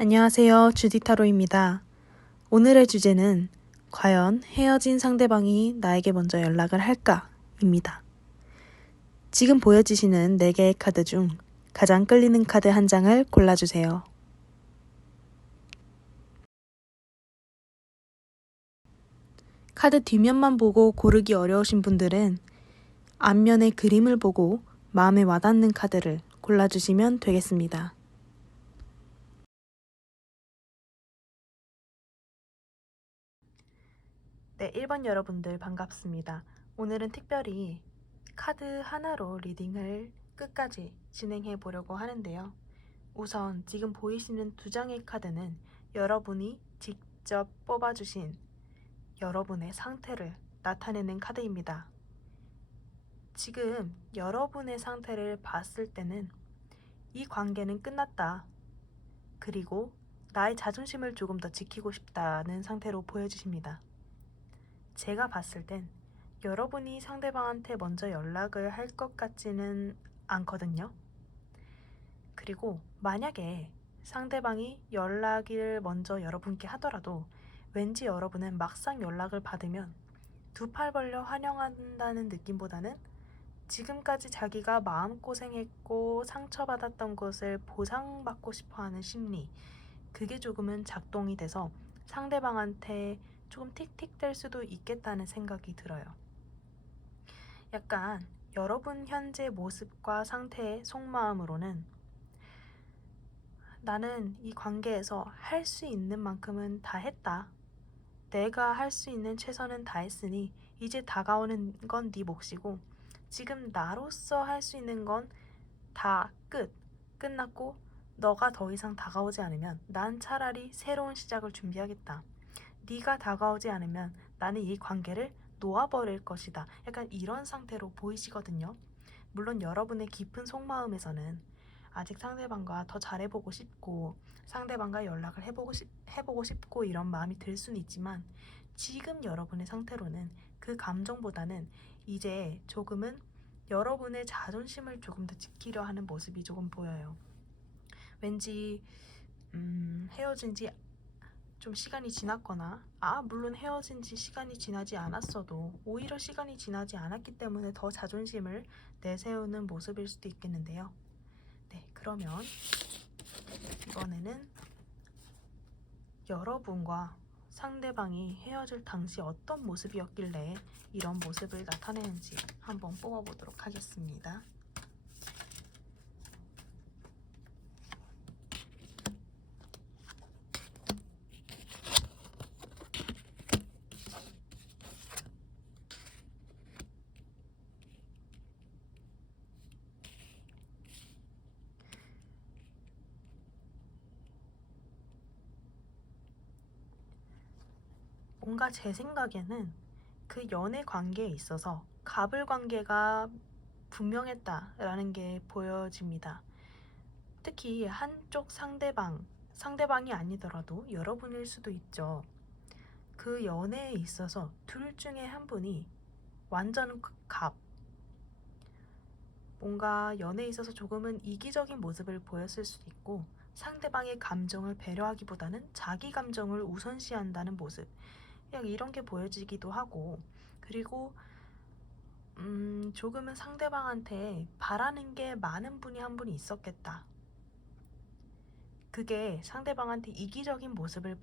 안녕하세요. 주디타로입니다. 오늘의 주제는 과연 헤어진 상대방이 나에게 먼저 연락을 할까? 입니다. 지금 보여지시는 4개의 카드 중 가장 끌리는 카드 한 장을 골라주세요. 카드 뒷면만 보고 고르기 어려우신 분들은 앞면의 그림을 보고 마음에 와닿는 카드를 골라주시면 되겠습니다. 네, 1번 여러분들 반갑습니다. 오늘은 특별히 카드 하나로 리딩을 끝까지 진행해 보려고 하는데요. 우선 지금 보이시는 2장의 카드는 여러분이 직접 뽑아주신 여러분의 상태를 나타내는 카드입니다. 지금 여러분의 상태를 봤을 때는 이 관계는 끝났다. 그리고 나의 자존심을 조금 더 지키고 싶다는 상태로 보여지십니다. 제가 봤을 땐 여러분이 상대방한테 먼저 연락을 할 것 같지는 않거든요. 그리고 만약에 상대방이 연락을 먼저 여러분께 하더라도 왠지 여러분은 막상 연락을 받으면 두 팔 벌려 환영한다는 느낌보다는 지금까지 자기가 마음고생했고 상처받았던 것을 보상받고 싶어하는 심리, 그게 조금은 작동이 돼서 상대방한테 조금 틱틱댈 수도 있겠다는 생각이 들어요. 약간 여러분 현재 모습과 상태의 속마음으로는 나는 이 관계에서 할 수 있는 만큼은 다 했다. 내가 할 수 있는 최선은 다했으니 이제 다가오는 건 네 몫이고 지금 나로서 할 수 있는 건 다 끝났고 너가 더 이상 다가오지 않으면 난 차라리 새로운 시작을 준비하겠다. 네가 다가오지 않으면 나는 이 관계를 놓아버릴 것이다. 약간 이런 상태로 보이시거든요. 물론 여러분의 깊은 속마음에서는 아직 상대방과 더 잘해보고 싶고 상대방과 연락을 해보고 싶고 이런 마음이 들 수는 있지만 지금 여러분의 상태로는 그 감정보다는 이제 조금은 여러분의 자존심을 조금 더 지키려 하는 모습이 조금 보여요. 왠지 헤어진 지 좀 시간이 지났거나 물론 헤어진 지 시간이 지나지 않았어도 오히려 시간이 지나지 않았기 때문에 더 자존심을 내세우는 모습일 수도 있겠는데요. 네, 그러면 이번에는 여러분과 상대방이 헤어질 당시 어떤 모습이었길래 이런 모습을 나타내는지 한번 뽑아보도록 하겠습니다. 뭔가 제 생각에는 그 연애 관계에 있어서 갑을 관계가 분명했다라는 게 보여집니다. 특히 한쪽 상대방이 아니더라도 여러분일 수도 있죠. 그 연애에 있어서 둘 중에 한 분이 완전 갑, 뭔가 연애에 있어서 조금은 이기적인 모습을 보였을 수도 있고 상대방의 감정을 배려하기보다는 자기 감정을 우선시한다는 모습, 그냥 이런 게 보여지기도 하고, 그리고 조금은 상대방한테 바라는 게 많은 분이 한 분이 있었겠다. 그게 상대방한테 이기적인 모습을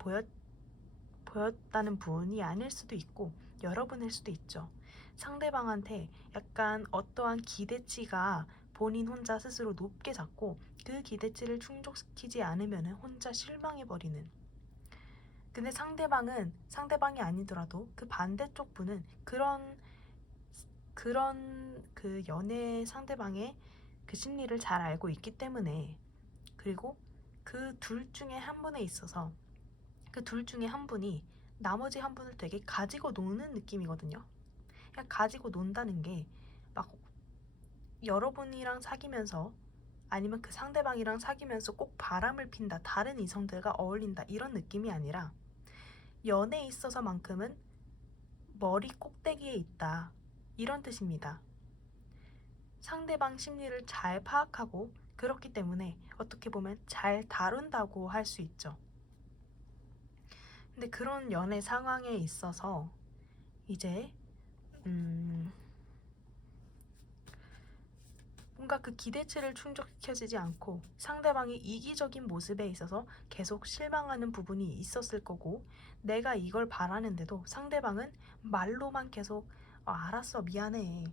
보였다는 분이 아닐 수도 있고 여러분일 수도 있죠. 상대방한테 약간 어떠한 기대치가 본인 혼자 스스로 높게 잡고 그 기대치를 충족시키지 않으면 혼자 실망해버리는, 근데 상대방이 아니더라도 그 반대쪽 분은 그런 그 연애 상대방의 그 심리를 잘 알고 있기 때문에, 그리고 그 둘 중에 한 분에 있어서 그 둘 중에 한 분이 나머지 한 분을 되게 가지고 노는 느낌이거든요. 그냥 가지고 논다는 게 막 여러분이랑 사귀면서 아니면 그 상대방이랑 사귀면서 꼭 바람을 핀다, 다른 이성들과 어울린다 이런 느낌이 아니라 연애에 있어서만큼은 머리 꼭대기에 있다 이런 뜻입니다. 상대방 심리를 잘 파악하고 그렇기 때문에 어떻게 보면 잘 다룬다고 할 수 있죠. 근데 그런 연애 상황에 있어서 이제 뭔가 그 기대치를 충족시켜지지 않고 상대방이 이기적인 모습에 있어서 계속 실망하는 부분이 있었을 거고, 내가 이걸 바라는데도 상대방은 말로만 계속 알았어, 미안해,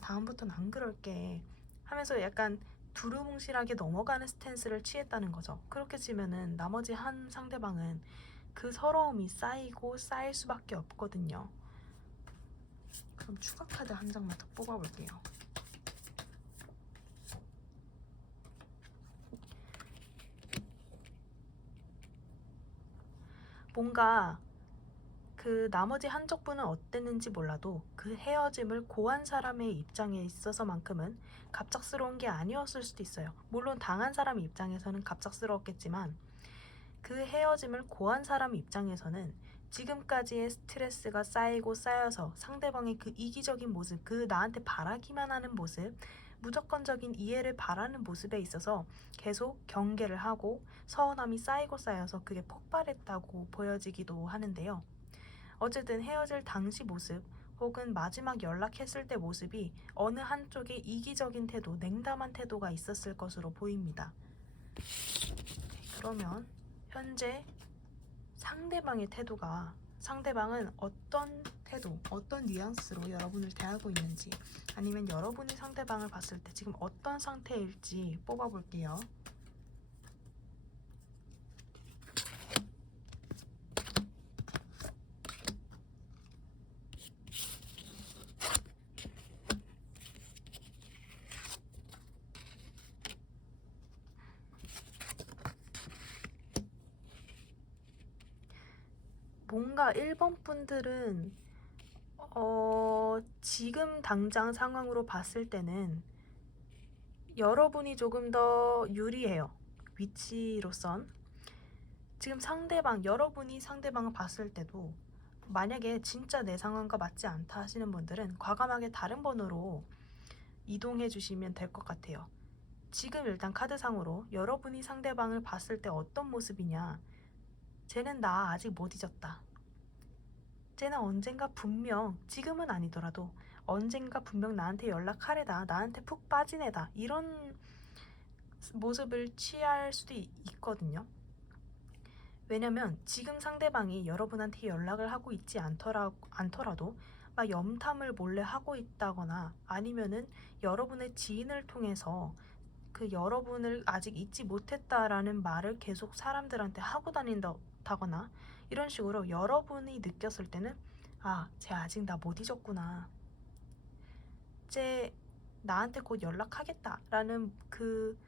다음부터는 안 그럴게 하면서 약간 두루뭉실하게 넘어가는 스탠스를 취했다는 거죠. 그렇게 치면은 나머지 한 상대방은 그 서러움이 쌓이고 쌓일 수밖에 없거든요. 그럼 추가 카드 한 장만 더 뽑아볼게요. 뭔가 그 나머지 한쪽분은 어땠는지 몰라도 그 헤어짐을 고한 사람의 입장에 있어서만큼은 갑작스러운 게 아니었을 수도 있어요. 물론 당한 사람 입장에서는 갑작스러웠겠지만 그 헤어짐을 고한 사람 입장에서는 지금까지의 스트레스가 쌓이고 쌓여서 상대방의 그 이기적인 모습, 그 나한테 바라기만 하는 모습, 무조건적인 이해를 바라는 모습에 있어서 계속 경계를 하고 서운함이 쌓이고 쌓여서 그게 폭발했다고 보여지기도 하는데요. 어쨌든 헤어질 당시 모습 혹은 마지막 연락했을 때 모습이 어느 한쪽에 이기적인 태도, 냉담한 태도가 있었을 것으로 보입니다. 그러면 현재 상대방의 태도가, 상대방은 어떤 태도, 어떤 뉘앙스로 여러분을 대하고 있는지, 아니면 여러분이 상대방을 봤을 때 지금 어떤 상태일지 뽑아볼게요. 뭔가 1번 분들은 지금 당장 상황으로 봤을 때는 여러분이 조금 더 유리해요. 위치로선. 지금 여러분이 상대방을 봤을 때도 만약에 진짜 내 상황과 맞지 않다 하시는 분들은 과감하게 다른 번호로 이동해 주시면 될 것 같아요. 지금 일단 카드상으로 여러분이 상대방을 봤을 때 어떤 모습이냐. 쟤는 나 아직 못 잊었다. 쟤는 언젠가 분명, 지금은 아니더라도 언젠가 분명 나한테 연락하래다, 나한테 푹 빠진 애다, 이런 모습을 취할 수도 있거든요. 왜냐면 지금 상대방이 여러분한테 연락을 하고 있지 않더라도 막 염탐을 몰래 하고 있다거나, 아니면은 여러분의 지인을 통해서 그 여러분을 아직 잊지 못했다라는 말을 계속 사람들한테 하고 다닌다거나, 이런 식으로 여러분이 느꼈을 때는 쟤 아직 나 못 잊었구나, 쟤 나한테 곧 연락하겠다라는 그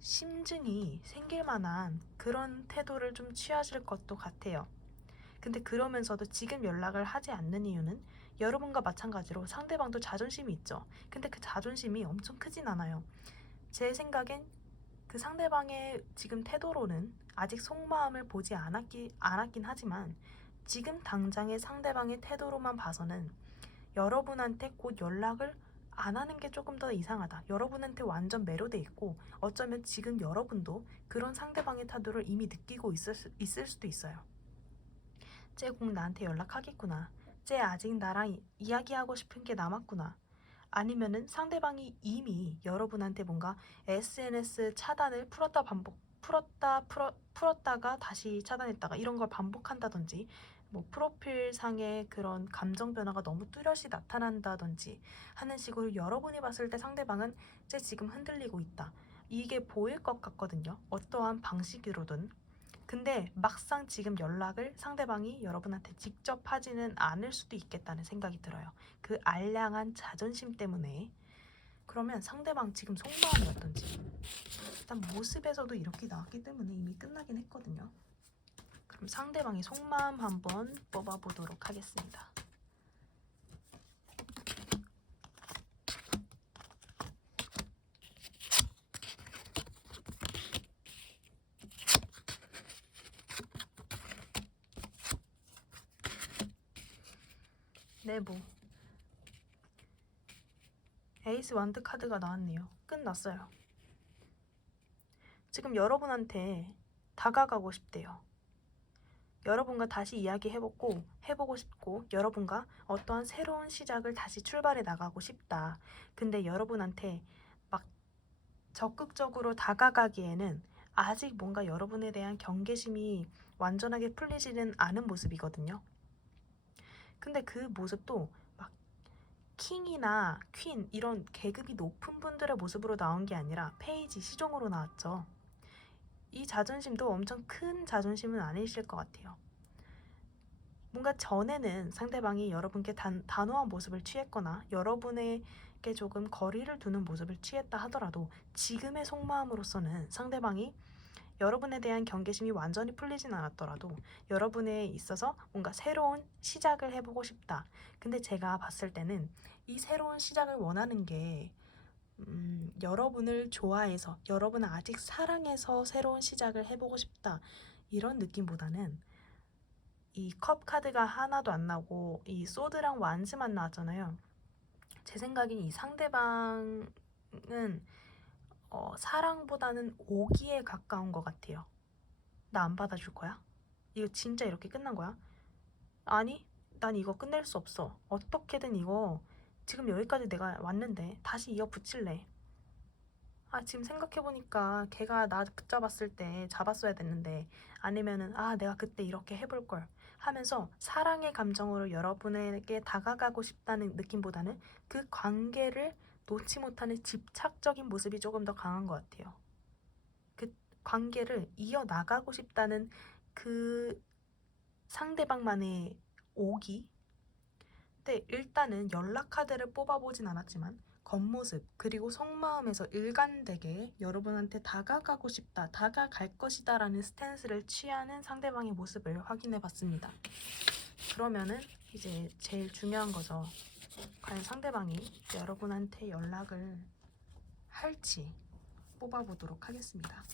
심증이 생길 만한 그런 태도를 좀 취하실 것도 같아요. 근데 그러면서도 지금 연락을 하지 않는 이유는 여러분과 마찬가지로 상대방도 자존심이 있죠. 근데 그 자존심이 엄청 크진 않아요. 제 생각엔 그 상대방의 지금 태도로는 아직 속마음을 보지 않았긴 하지만, 지금 당장의 상대방의 태도로만 봐서는 여러분한테 곧 연락을 안 하는 게 조금 더 이상하다, 여러분한테 완전 매료돼 있고, 어쩌면 지금 여러분도 그런 상대방의 태도를 이미 느끼고 있을 수도 있어요. 쟤 꼭 나한테 연락하겠구나, 쟤 아직 나랑 이야기하고 싶은 게 남았구나, 아니면은 상대방이 이미 여러분한테 뭔가 SNS 차단을 풀었다가 다시 차단했다가 이런 걸 반복한다든지, 뭐 프로필상의 그런 감정 변화가 너무 뚜렷이 나타난다든지 하는 식으로 여러분이 봤을 때 상대방은 쟤 지금 흔들리고 있다, 이게 보일 것 같거든요. 어떠한 방식으로든. 근데 막상 지금 연락을 상대방이 여러분한테 직접 하지는 않을 수도 있겠다는 생각이 들어요. 그 알량한 자존심 때문에. 그러면 상대방 지금 속마음이 어떤지, 일단 모습에서도 이렇게 나왔기 때문에 이미 끝나긴 했거든요. 그럼 상대방의 속마음 한번 뽑아보도록 하겠습니다. 네모, 에이스 완드 카드가 나왔네요. 끝났어요. 지금 여러분한테 다가가고 싶대요. 여러분과 다시 해보고 싶고, 여러분과 어떠한 새로운 시작을 다시 출발해 나가고 싶다. 근데 여러분한테 막 적극적으로 다가가기에는 아직 뭔가 여러분에 대한 경계심이 완전하게 풀리지는 않은 모습이거든요. 근데 그 모습도 막 킹이나 퀸 이런 계급이 높은 분들의 모습으로 나온 게 아니라 페이지 시종으로 나왔죠. 이 자존심도 엄청 큰 자존심은 아니실 것 같아요. 뭔가 전에는 상대방이 여러분께 단호한 모습을 취했거나 여러분에게 조금 거리를 두는 모습을 취했다 하더라도 지금의 속마음으로서는 상대방이 여러분에 대한 경계심이 완전히 풀리진 않았더라도 여러분에 있어서 뭔가 새로운 시작을 해보고 싶다. 근데 제가 봤을 때는 이 새로운 시작을 원하는 게 여러분을 좋아해서, 여러분을 아직 사랑해서 새로운 시작을 해보고 싶다. 이런 느낌보다는 이 컵 카드가 하나도 안 나오고 이 소드랑 완즈만 나왔잖아요. 제 생각엔 이 상대방은 사랑보다는 오기에 가까운 것 같아요. 나 안 받아줄 거야? 이거 진짜 이렇게 끝난 거야? 아니, 난 이거 끝낼 수 없어. 어떻게든 이거 지금 여기까지 내가 왔는데 다시 이어 붙일래. 아, 지금 생각해보니까 걔가 나 붙잡았을 때 잡았어야 됐는데 아니면은 내가 그때 이렇게 해볼 걸 하면서 사랑의 감정으로 여러분에게 다가가고 싶다는 느낌보다는 그 관계를 놓지 못하는 집착적인 모습이 조금 더 강한 것 같아요. 그 관계를 이어나가고 싶다는 그 상대방만의 오기. 근데 일단은 연락 카드를 뽑아보진 않았지만 겉모습 그리고 속마음에서 일관되게 여러분한테 다가가고 싶다, 다가갈 것이다 라는 스탠스를 취하는 상대방의 모습을 확인해 봤습니다. 그러면은 이제 제일 중요한 거죠. 과연 상대방이 여러분한테 연락을 할지 뽑아보도록 하겠습니다.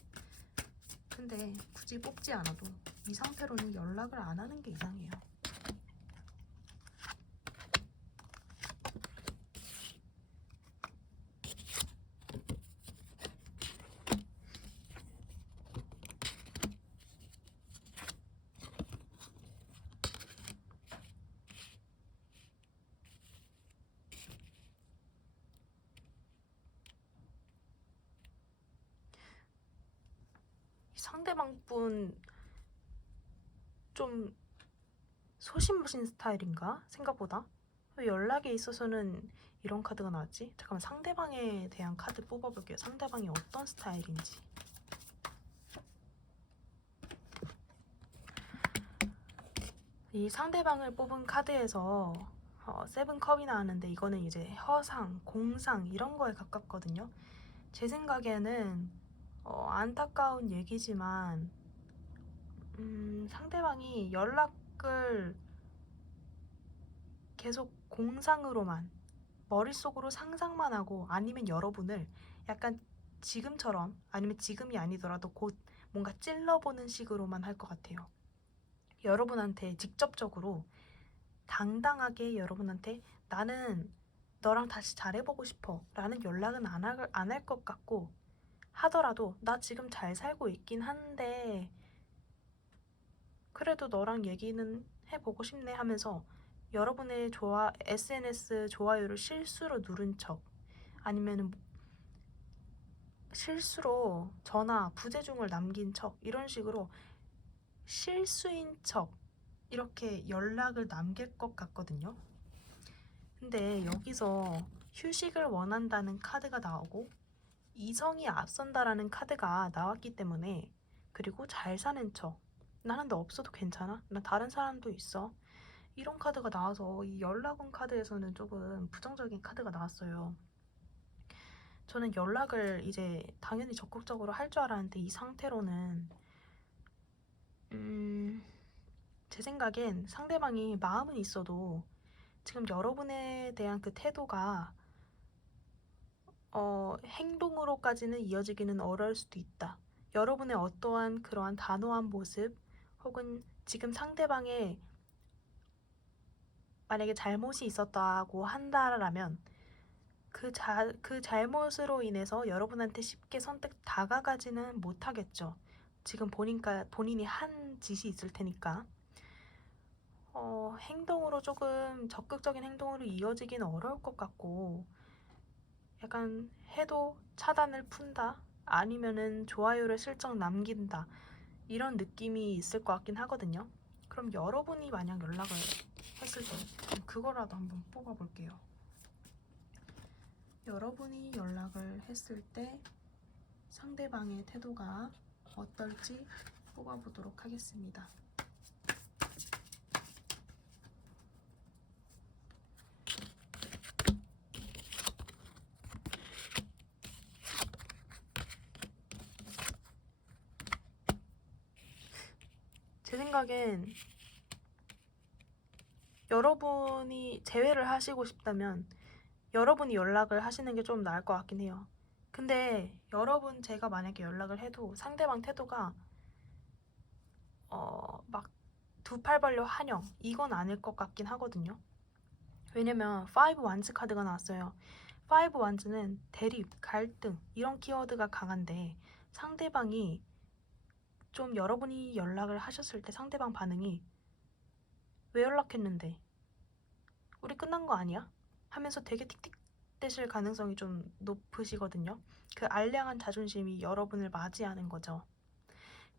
근데 굳이 뽑지 않아도 이 상태로는 연락을 안 하는 게 이상해요. 상대방 분 좀 소심부심 스타일인가? 생각보다? 왜 연락에 있어서는 이런 카드가 나왔지? 잠깐만, 상대방에 대한 카드 뽑아볼게요. 상대방이 어떤 스타일인지. 이 상대방을 뽑은 카드에서 세븐컵이 나왔는데 이거는 이제 허상, 공상 이런 거에 가깝거든요. 제 생각에는 안타까운 얘기지만 상대방이 연락을 계속 공상으로만 머릿속으로 상상만 하고 아니면 여러분을 약간 지금처럼 아니면 지금이 아니더라도 곧 뭔가 찔러보는 식으로만 할 것 같아요. 여러분한테 직접적으로 당당하게 여러분한테 나는 너랑 다시 잘해보고 싶어 라는 연락은 안 할 것 같고 하더라도 나 지금 잘 살고 있긴 한데 그래도 너랑 얘기는 해보고 싶네 하면서 여러분의 SNS 좋아요를 실수로 누른 척 아니면 실수로 전화 부재중을 남긴 척 이런 식으로 실수인 척 이렇게 연락을 남길 것 같거든요. 근데 여기서 휴식을 원한다는 카드가 나오고 이성이 앞선다라는 카드가 나왔기 때문에 그리고 잘 사는 척 나는 너 없어도 괜찮아? 나 다른 사람도 있어. 이런 카드가 나와서 이 연락원 카드에서는 조금 부정적인 카드가 나왔어요. 저는 연락을 이제 당연히 적극적으로 할 줄 알았는데 이 상태로는 제 생각엔 상대방이 마음은 있어도 지금 여러분에 대한 그 태도가 행동으로까지는 이어지기는 어려울 수도 있다. 여러분의 어떠한 그러한 단호한 모습 혹은 지금 상대방의 만약에 잘못이 있었다고 한다라면 그 잘못으로 인해서 여러분한테 쉽게 선뜻 다가가지는 못하겠죠. 지금 본인이 한 짓이 있을 테니까. 행동으로 조금 적극적인 행동으로 이어지긴 어려울 것 같고, 약간 해도 차단을 푼다? 아니면은 좋아요를 슬쩍 남긴다. 이런 느낌이 있을 것 같긴 하거든요. 그럼 여러분이 만약 연락을 했을 때, 그럼 그거라도 한번 뽑아볼게요. 여러분이 연락을 했을 때 상대방의 태도가 어떨지 뽑아보도록 하겠습니다. 제 생각엔 여러분이 제외를 하시고 싶다면 여러분이 연락을 하시는 게 좀 나을 것 같긴 해요. 근데 제가 만약에 연락을 해도 상대방 태도가 막 두 팔 벌려 환영 이건 아닐 것 같긴 하거든요. 왜냐면 5 완즈 카드가 나왔어요. 5 완즈는 대립, 갈등 이런 키워드가 강한데 상대방이 좀 여러분이 연락을 하셨을 때 상대방 반응이 왜 연락했는데? 우리 끝난 거 아니야? 하면서 되게 틱틱대실 가능성이 좀 높으시거든요. 그 알량한 자존심이 여러분을 맞이하는 거죠.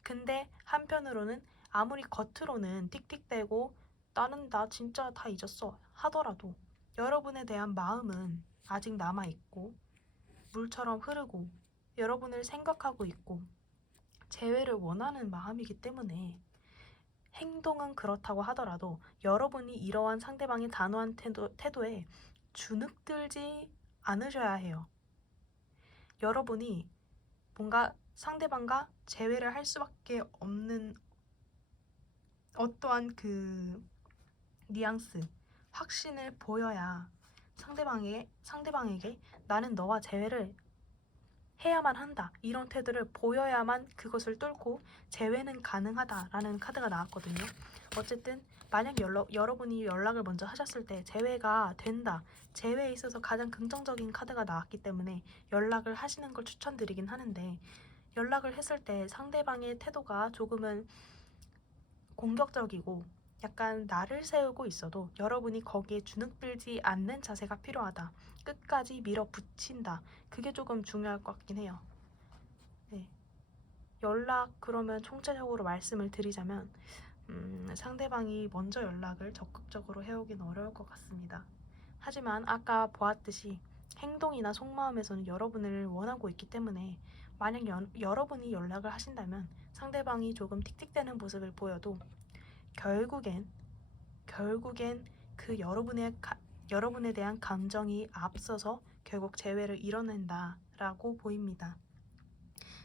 근데 한편으로는 아무리 겉으로는 틱틱대고 나는 나 진짜 다 잊었어 하더라도 여러분에 대한 마음은 아직 남아있고 물처럼 흐르고 여러분을 생각하고 있고 재회를 원하는 마음이기 때문에 행동은 그렇다고 하더라도 여러분이 이러한 상대방의 단호한 태도에 주눅들지 않으셔야 해요. 여러분이 뭔가 상대방과 재회를 할 수밖에 없는 어떠한 그 뉘앙스, 확신을 보여야 상대방에게 나는 너와 재회를 해야만 한다. 이런 태도를 보여야만 그것을 뚫고 재회는 가능하다라는 카드가 나왔거든요. 어쨌든 만약 여러분이 연락을 먼저 하셨을 때 재회가 된다. 재회에 있어서 가장 긍정적인 카드가 나왔기 때문에 연락을 하시는 걸 추천드리긴 하는데 연락을 했을 때 상대방의 태도가 조금은 공격적이고 약간 나를 세우고 있어도 여러분이 거기에 주눅들지 않는 자세가 필요하다. 끝까지 밀어붙인다. 그게 조금 중요할 것 같긴 해요. 네. 연락 그러면 총체적으로 말씀을 드리자면 상대방이 먼저 연락을 적극적으로 해오긴 어려울 것 같습니다. 하지만 아까 보았듯이 행동이나 속마음에서는 여러분을 원하고 있기 때문에 만약 여러분이 연락을 하신다면 상대방이 조금 틱틱대는 모습을 보여도 결국엔 그 여러분에 대한 감정이 앞서서 결국 재회를 이뤄낸다라고 보입니다.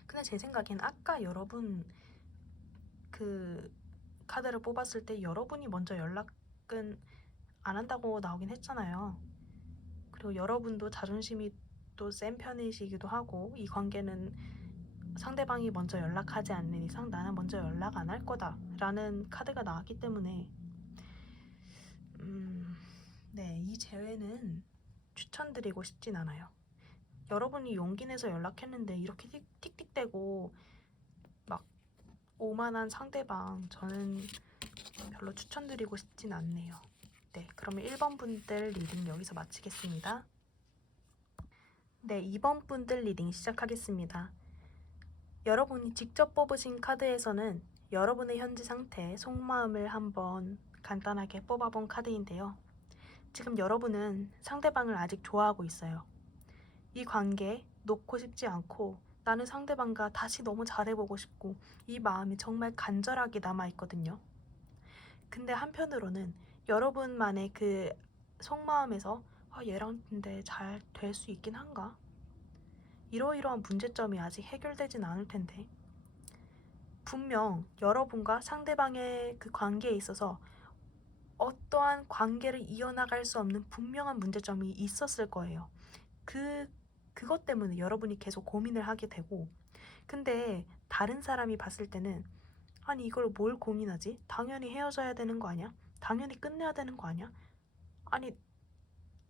근데 제 생각엔 아까 여러분 그 카드를 뽑았을 때 여러분이 먼저 연락은 안 한다고 나오긴 했잖아요. 그리고 여러분도 자존심이 또 센 편이시기도 하고 이 관계는 상대방이 먼저 연락하지 않는 이상 나는 먼저 연락 안 할 거다라는 카드가 나왔기 때문에 네, 이 재회는 추천드리고 싶진 않아요. 여러분이 용기 내서 연락했는데 이렇게 틱틱대고 막 오만한 상대방 저는 별로 추천드리고 싶진 않네요. 네, 그러면 1번 분들 리딩 여기서 마치겠습니다. 네, 2번 분들 리딩 시작하겠습니다. 여러분이 직접 뽑으신 카드에서는 여러분의 현재 상태, 속마음을 한번 간단하게 뽑아본 카드인데요. 지금 여러분은 상대방을 아직 좋아하고 있어요. 이 관계 놓고 싶지 않고 나는 상대방과 다시 너무 잘해보고 싶고 이 마음이 정말 간절하게 남아있거든요. 근데 한편으로는 여러분만의 그 속마음에서 얘랑 근데 잘 될 수 있긴 한가? 이러이러한 문제점이 아직 해결되진 않을 텐데 분명 여러분과 상대방의 그 관계에 있어서 어떠한 관계를 이어나갈 수 없는 분명한 문제점이 있었을 거예요. 그것 때문에 여러분이 계속 고민을 하게 되고 근데 다른 사람이 봤을 때는 아니 이걸 뭘 고민하지? 당연히 헤어져야 되는 거 아니야? 당연히 끝내야 되는 거 아니야? 아니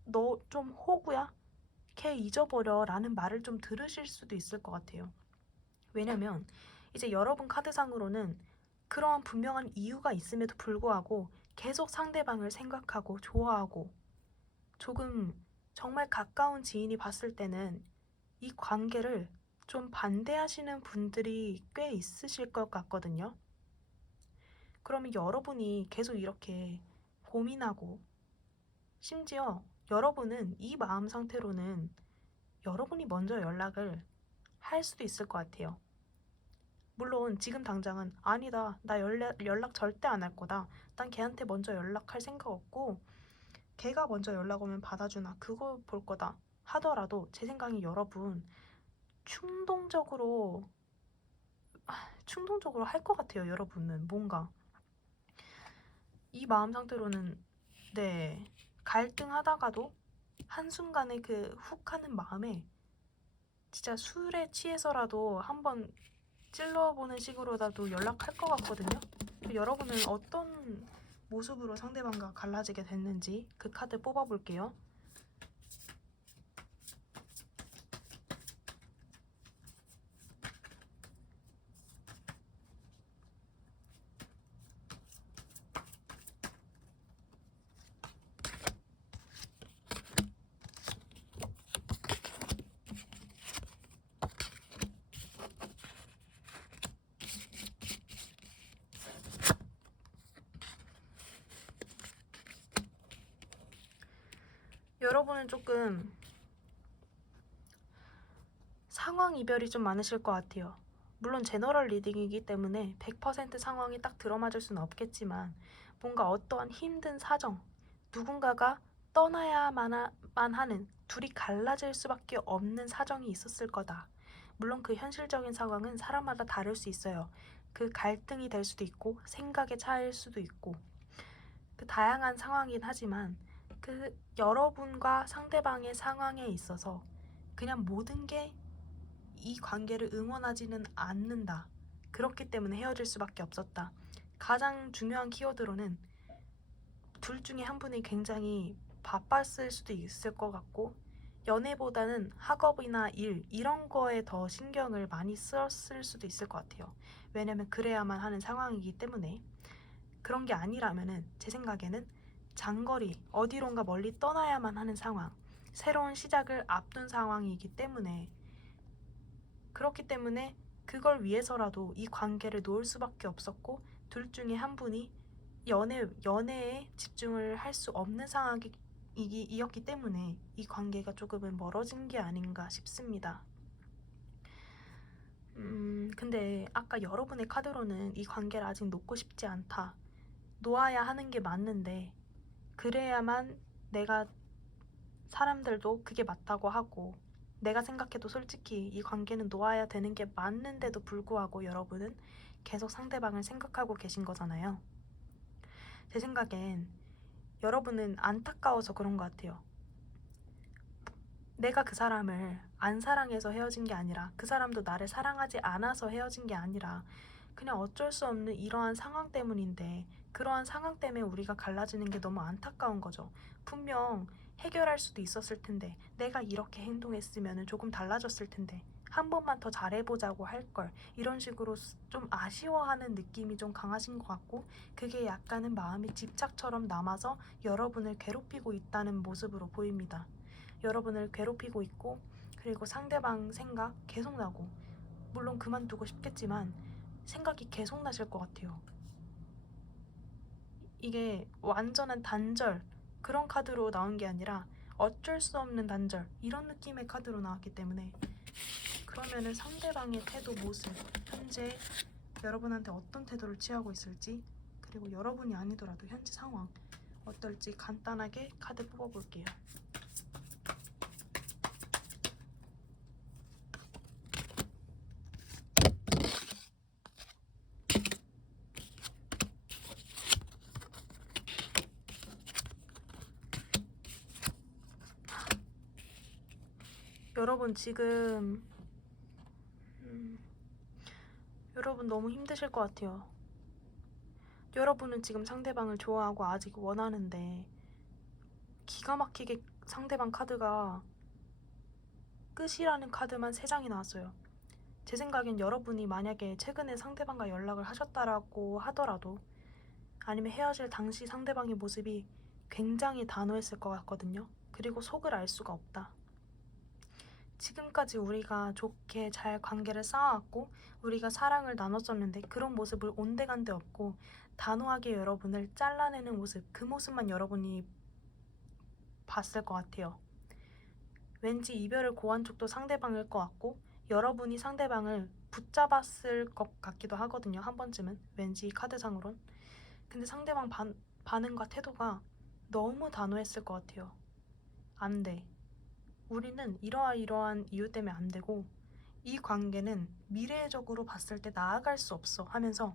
너 좀 호구야? 걔 잊어버려 라는 말을 좀 들으실 수도 있을 것 같아요. 왜냐면 이제 여러분 카드상으로는 그러한 분명한 이유가 있음에도 불구하고 계속 상대방을 생각하고 좋아하고 조금 정말 가까운 지인이 봤을 때는 이 관계를 좀 반대하시는 분들이 꽤 있으실 것 같거든요. 그러면 여러분이 계속 이렇게 고민하고 심지어 여러분은 이 마음 상태로는 여러분이 먼저 연락을 할 수도 있을 것 같아요. 물론 지금 당장은 아니다. 나 연락 절대 안 할 거다. 난 걔한테 먼저 연락할 생각 없고 걔가 먼저 연락 오면 받아주나 그거 볼 거다 하더라도 제 생각에 여러분 충동적으로 할 것 같아요. 여러분은 뭔가 이 마음 상태로는 네 갈등하다가도 한순간에 그 훅 하는 마음에 진짜 술에 취해서라도 한번 찔러보는 식으로라도 연락할 것 같거든요. 여러분은 어떤 모습으로 상대방과 갈라지게 됐는지 그 카드 뽑아볼게요. 여러분은 조금 상황 이별이 좀 많으실 것 같아요. 물론 제너럴 리딩이기 때문에 100% 상황이 딱 들어맞을 수는 없겠지만 뭔가 어떠한 힘든 사정, 누군가가 떠나야만 하는 둘이 갈라질 수밖에 없는 사정이 있었을 거다. 물론 그 현실적인 상황은 사람마다 다를 수 있어요. 그 갈등이 될 수도 있고 생각의 차이일 수도 있고 그 다양한 상황이긴 하지만 그 여러분과 상대방의 상황에 있어서 그냥 모든 게 이 관계를 응원하지는 않는다. 그렇기 때문에 헤어질 수밖에 없었다. 가장 중요한 키워드로는 둘 중에 한 분이 굉장히 바빴을 수도 있을 것 같고 연애보다는 학업이나 일 이런 거에 더 신경을 많이 썼을 수도 있을 것 같아요. 왜냐면 그래야만 하는 상황이기 때문에 그런 게 아니라면은 제 생각에는 장거리 어디론가 멀리 떠나야만 하는 상황 새로운 시작을 앞둔 상황이기 때문에 그렇기 때문에 그걸 위해서라도 이 관계를 놓을 수밖에 없었고 둘 중에 한 분이 연애에 집중을 할 수 없는 상황이었기 때문에 이 관계가 조금은 멀어진 게 아닌가 싶습니다. 근데 아까 여러분의 카드로는 이 관계를 아직 놓고 싶지 않다. 놓아야 하는 게 맞는데 그래야만 내가 사람들도 그게 맞다고 하고 내가 생각해도 솔직히 이 관계는 놓아야 되는 게 맞는데도 불구하고 여러분은 계속 상대방을 생각하고 계신 거잖아요. 제 생각엔 여러분은 안타까워서 그런 것 같아요. 내가 그 사람을 안 사랑해서 헤어진 게 아니라 그 사람도 나를 사랑하지 않아서 헤어진 게 아니라 그냥 어쩔 수 없는 이러한 상황 때문인데 그러한 상황 때문에 우리가 갈라지는 게 너무 안타까운 거죠. 분명 해결할 수도 있었을 텐데 내가 이렇게 행동했으면 조금 달라졌을 텐데 한 번만 더 잘해보자고 할 걸 이런 식으로 좀 아쉬워하는 느낌이 좀 강하신 것 같고 그게 약간은 마음이 집착처럼 남아서 여러분을 괴롭히고 있다는 모습으로 보입니다. 여러분을 괴롭히고 있고 그리고 상대방 생각 계속 나고 물론 그만두고 싶겠지만 생각이 계속 나실 것 같아요. 이게 완전한 단절 그런 카드로 나온 게 아니라 어쩔 수 없는 단절 이런 느낌의 카드로 나왔기 때문에 그러면은 상대방의 태도 모습 현재 여러분한테 어떤 태도를 취하고 있을지 그리고 여러분이 아니더라도 현재 상황 어떨지 간단하게 카드 뽑아볼게요. 여러분 지금 여러분 너무 힘드실 것 같아요. 여러분은 지금 상대방을 좋아하고 아직 원하는데 기가 막히게 상대방 카드가 끝이라는 카드만 3장이 나왔어요. 제 생각엔 여러분이 만약에 최근에 상대방과 연락을 하셨다라고 하더라도 아니면 헤어질 당시 상대방의 모습이 굉장히 단호했을 것 같거든요. 그리고 속을 알 수가 없다. 지금까지 우리가 좋게 잘 관계를 쌓아왔고 우리가 사랑을 나눴었는데 그런 모습을 온데간데 없고 단호하게 여러분을 잘라내는 모습, 그 모습만 여러분이 봤을 것 같아요. 왠지 이별을 고한 쪽도 상대방일 것 같고 여러분이 상대방을 붙잡았을 것 같기도 하거든요. 한 번쯤은 왠지 카드상으론. 근데 상대방 반응과 태도가 너무 단호했을 것 같아요. 안 돼. 우리는 이러한 이유 때문에 안 되고 이 관계는 미래적으로 봤을 때 나아갈 수 없어 하면서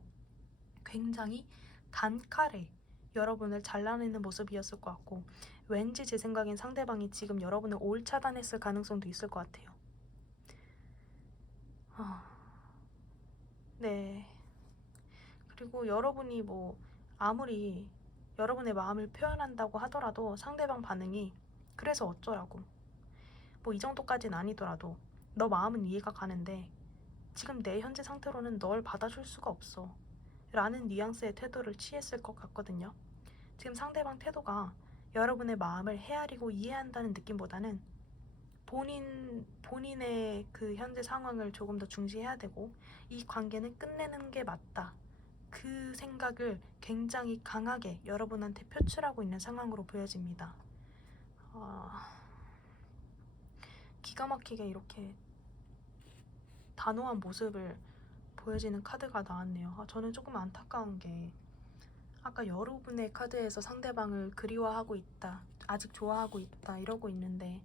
굉장히 단칼에 여러분을 잘라내는 모습이었을 것 같고 왠지 제 생각엔 상대방이 지금 여러분을 올 차단했을 가능성도 있을 것 같아요. 네. 그리고 여러분이 뭐 아무리 여러분의 마음을 표현한다고 하더라도 상대방 반응이 그래서 어쩌라고 뭐 이 정도까지는 아니더라도 너 마음은 이해가 가는데 지금 내 현재 상태로는 널 받아줄 수가 없어 라는 뉘앙스의 태도를 취했을 것 같거든요. 지금 상대방 태도가 여러분의 마음을 헤아리고 이해한다는 느낌보다는 본인의 그 현재 상황을 조금 더 중시해야 되고 이 관계는 끝내는 게 맞다. 그 생각을 굉장히 강하게 여러분한테 표출하고 있는 상황으로 보여집니다. 기가 막히게 이렇게 단호한 모습을 보여지는 카드가 나왔네요. 저는 조금 안타까운 게 아까 여러분의 카드에서 상대방을 그리워하고 있다, 아직 좋아하고 있다 이러고 있는데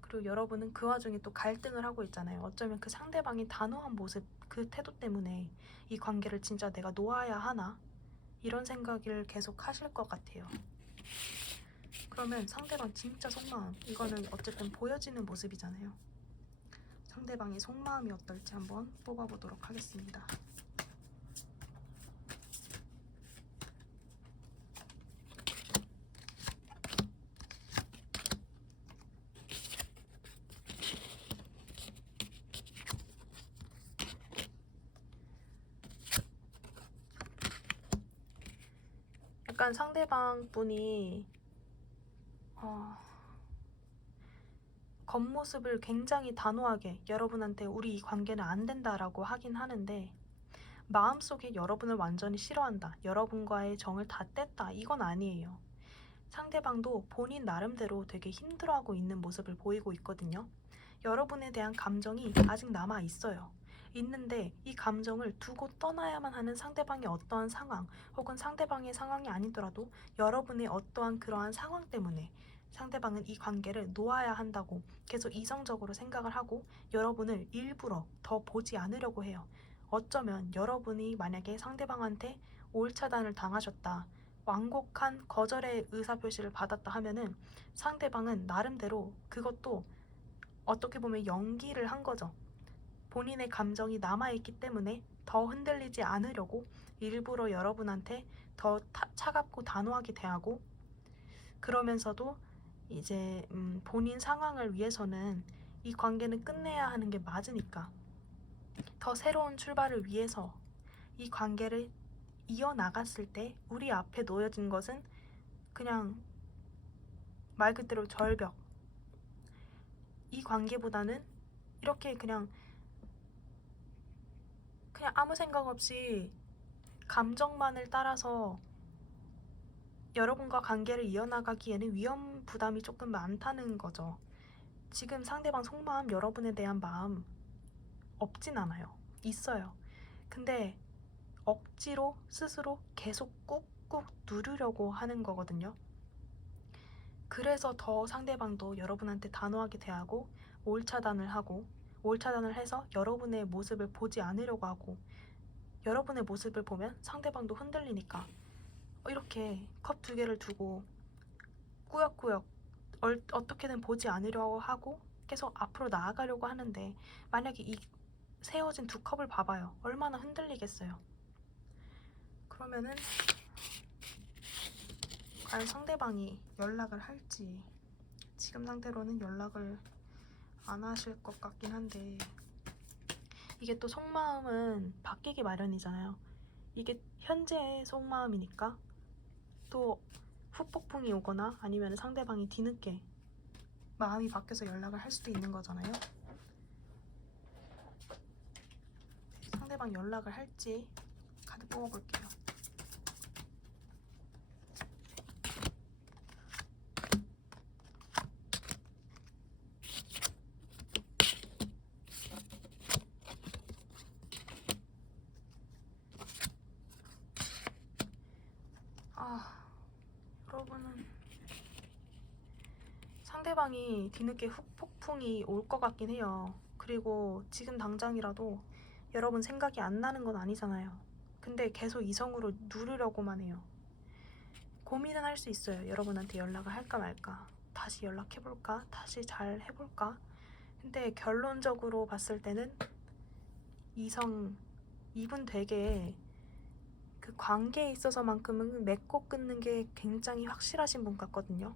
그리고 여러분은 그 와중에 또 갈등을 하고 있잖아요. 어쩌면 그 상대방이 단호한 모습, 그 태도 때문에 이 관계를 진짜 내가 놓아야 하나? 이런 생각을 계속 하실 것 같아요. 그러면 상대방 진짜 속마음, 이거는 어쨌든 보여지는 모습이잖아요. 상대방의 속마음이 어떨지 한번 뽑아보도록 하겠습니다. 약간 상대방 분이 겉모습을 굉장히 단호하게 여러분한테 우리 이 관계는 안 된다라고 하긴 하는데 마음속에 여러분을 완전히 싫어한다, 여러분과의 정을 다 뗐다, 이건 아니에요. 상대방도 본인 나름대로 되게 힘들어하고 있는 모습을 보이고 있거든요. 여러분에 대한 감정이 아직 남아 있어요. 있는데 이 감정을 두고 떠나야만 하는 상대방의 어떠한 상황 혹은 상대방의 상황이 아니더라도 여러분의 어떠한 그러한 상황 때문에 상대방은 이 관계를 놓아야 한다고 계속 이성적으로 생각을 하고 여러분을 일부러 더 보지 않으려고 해요. 어쩌면 여러분이 만약에 상대방한테 올차단을 당하셨다, 완곡한 거절의 의사표시를 받았다 하면은 상대방은 나름대로 그것도 어떻게 보면 연기를 한 거죠. 본인의 감정이 남아있기 때문에 더 흔들리지 않으려고 일부러 여러분한테 더 차갑고 단호하게 대하고 그러면서도 이제 본인 상황을 위해서는 이 관계는 끝내야 하는 게 맞으니까 더 새로운 출발을 위해서 이 관계를 이어나갔을 때 우리 앞에 놓여진 것은 그냥 말 그대로 절벽. 이 관계보다는 이렇게 그냥 아무 생각 없이 감정만을 따라서 여러분과 관계를 이어나가기에는 위험 부담이 조금 많다는 거죠. 지금 상대방 속마음, 여러분에 대한 마음 없진 않아요. 있어요. 근데 억지로 스스로 계속 꾹꾹 누르려고 하는 거거든요. 그래서 더 상대방도 여러분한테 단호하게 대하고 올차단을 해서 여러분의 모습을 보지 않으려고 하고 여러분의 모습을 보면 상대방도 흔들리니까 이렇게 컵 2개를 두고 꾸역꾸역 어떻게든 보지 않으려고 하고 계속 앞으로 나아가려고 하는데 만약에 이 세워진 2컵을 봐봐요. 얼마나 흔들리겠어요. 그러면은 과연 상대방이 연락을 할지, 지금 상태로는 연락을 안 하실 것 같긴 한데 이게 또 속마음은 바뀌기 마련이잖아요. 이게 현재의 속마음이니까 또 후폭풍이 오거나 아니면 상대방이 뒤늦게 마음이 바뀌어서 연락을 할 수도 있는 거잖아요. 상대방 연락을 할지 카드 뽑아볼게요. 여러분은 상대방이 뒤늦게 후폭풍이 올 것 같긴 해요. 그리고 지금 당장이라도 여러분 생각이 안 나는 건 아니잖아요. 근데 계속 이성으로 누르려고만 해요. 고민은 할 수 있어요. 여러분한테 연락을 할까 말까, 다시 연락해볼까, 다시 잘 해볼까. 근데 결론적으로 봤을 때는 이분 되게 그 관계에 있어서만큼은 맺고 끊는 게 굉장히 확실하신 분 같거든요.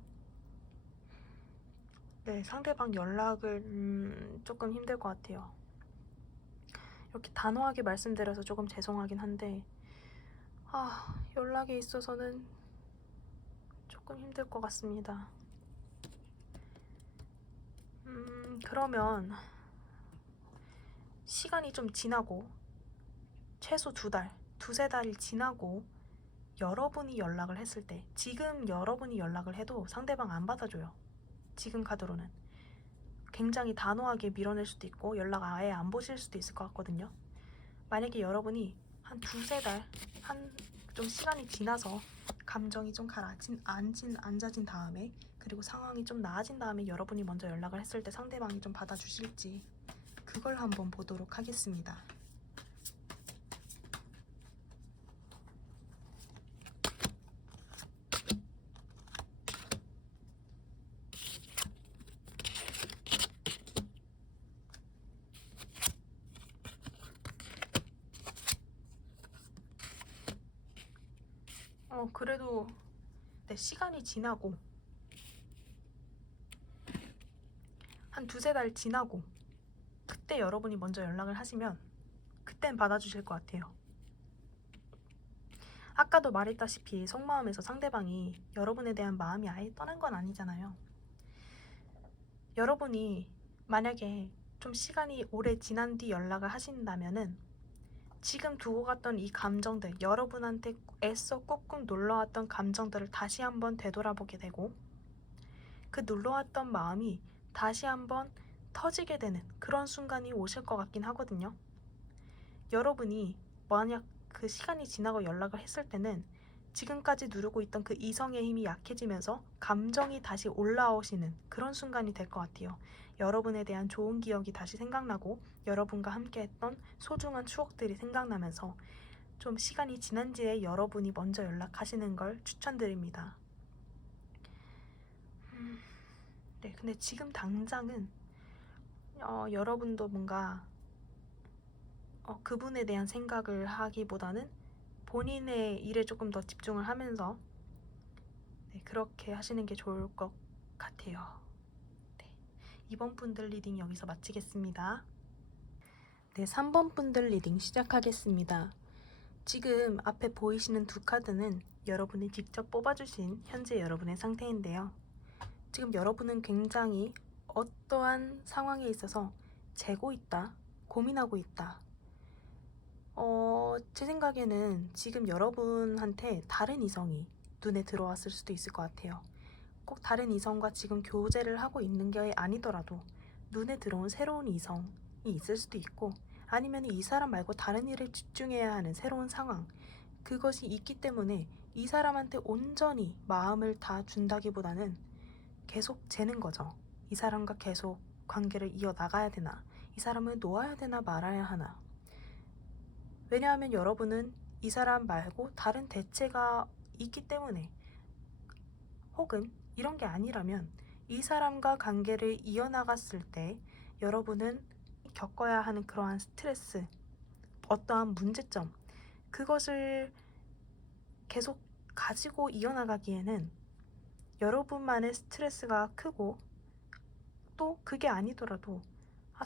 네, 상대방 연락을 조금 힘들 것 같아요. 이렇게 단호하게 말씀드려서 조금 죄송하긴 한데 연락에 있어서는 조금 힘들 것 같습니다. 그러면 시간이 좀 지나고 최소 2달, 두세 달이 지나고 여러분이 연락을 했을 때, 지금 여러분이 연락을 해도 상대방 안 받아줘요. 지금 카드로는 굉장히 단호하게 밀어낼 수도 있고 연락 아예 안 보실 수도 있을 것 같거든요. 만약에 여러분이 한 두세 달, 좀 시간이 지나서 감정이 좀 앉아진 다음에, 그리고 상황이 좀 나아진 다음에 여러분이 먼저 연락을 했을 때 상대방이 좀 받아주실지, 그걸 한번 보도록 하겠습니다. 그래도 시간이 지나고 한 두세 달 지나고 그때 여러분이 먼저 연락을 하시면 그땐 받아주실 것 같아요. 아까도 말했다시피 속마음에서 상대방이 여러분에 대한 마음이 아예 떠난 건 아니잖아요. 여러분이 만약에 좀 시간이 오래 지난 뒤 연락을 하신다면은 지금 두고 갔던 이 감정들, 여러분한테 애써 꾹꾹 눌러왔던 감정들을 다시 한번 되돌아보게 되고 그 눌러왔던 마음이 다시 한번 터지게 되는 그런 순간이 오실 것 같긴 하거든요. 여러분이 만약 그 시간이 지나고 연락을 했을 때는 지금까지 누르고 있던 그 이성의 힘이 약해지면서 감정이 다시 올라오시는 그런 순간이 될 것 같아요. 여러분에 대한 좋은 기억이 다시 생각나고 여러분과 함께 했던 소중한 추억들이 생각나면서 좀 시간이 지난 뒤에 여러분이 먼저 연락하시는 걸 추천드립니다. 네, 근데 지금 당장은 여러분도 뭔가 그분에 대한 생각을 하기보다는 본인의 일에 조금 더 집중을 하면서 그렇게 하시는 게 좋을 것 같아요. 네, 2번 분들 리딩 여기서 마치겠습니다. 네, 3번 분들 리딩 시작하겠습니다. 지금 앞에 보이시는 두 카드는 여러분이 직접 뽑아주신 현재 여러분의 상태인데요. 지금 여러분은 굉장히 어떠한 상황에 있어서 재고 있다, 고민하고 있다. 제 생각에는 지금 여러분한테 다른 이성이 눈에 들어왔을 수도 있을 것 같아요. 꼭 다른 이성과 지금 교제를 하고 있는 게 아니더라도 눈에 들어온 새로운 이성이 있을 수도 있고, 아니면 이 사람 말고 다른 일에 집중해야 하는 새로운 상황, 그것이 있기 때문에 이 사람한테 온전히 마음을 다 준다기보다는 계속 재는 거죠. 이 사람과 계속 관계를 이어나가야 되나, 이 사람을 놓아야 되나 말아야 하나. 왜냐하면 여러분은 이 사람 말고 다른 대체가 있기 때문에, 혹은 이런 게 아니라면 이 사람과 관계를 이어나갔을 때 여러분은 겪어야 하는 그러한 스트레스, 어떠한 문제점, 그것을 계속 가지고 이어나가기에는 여러분만의 스트레스가 크고 또 그게 아니더라도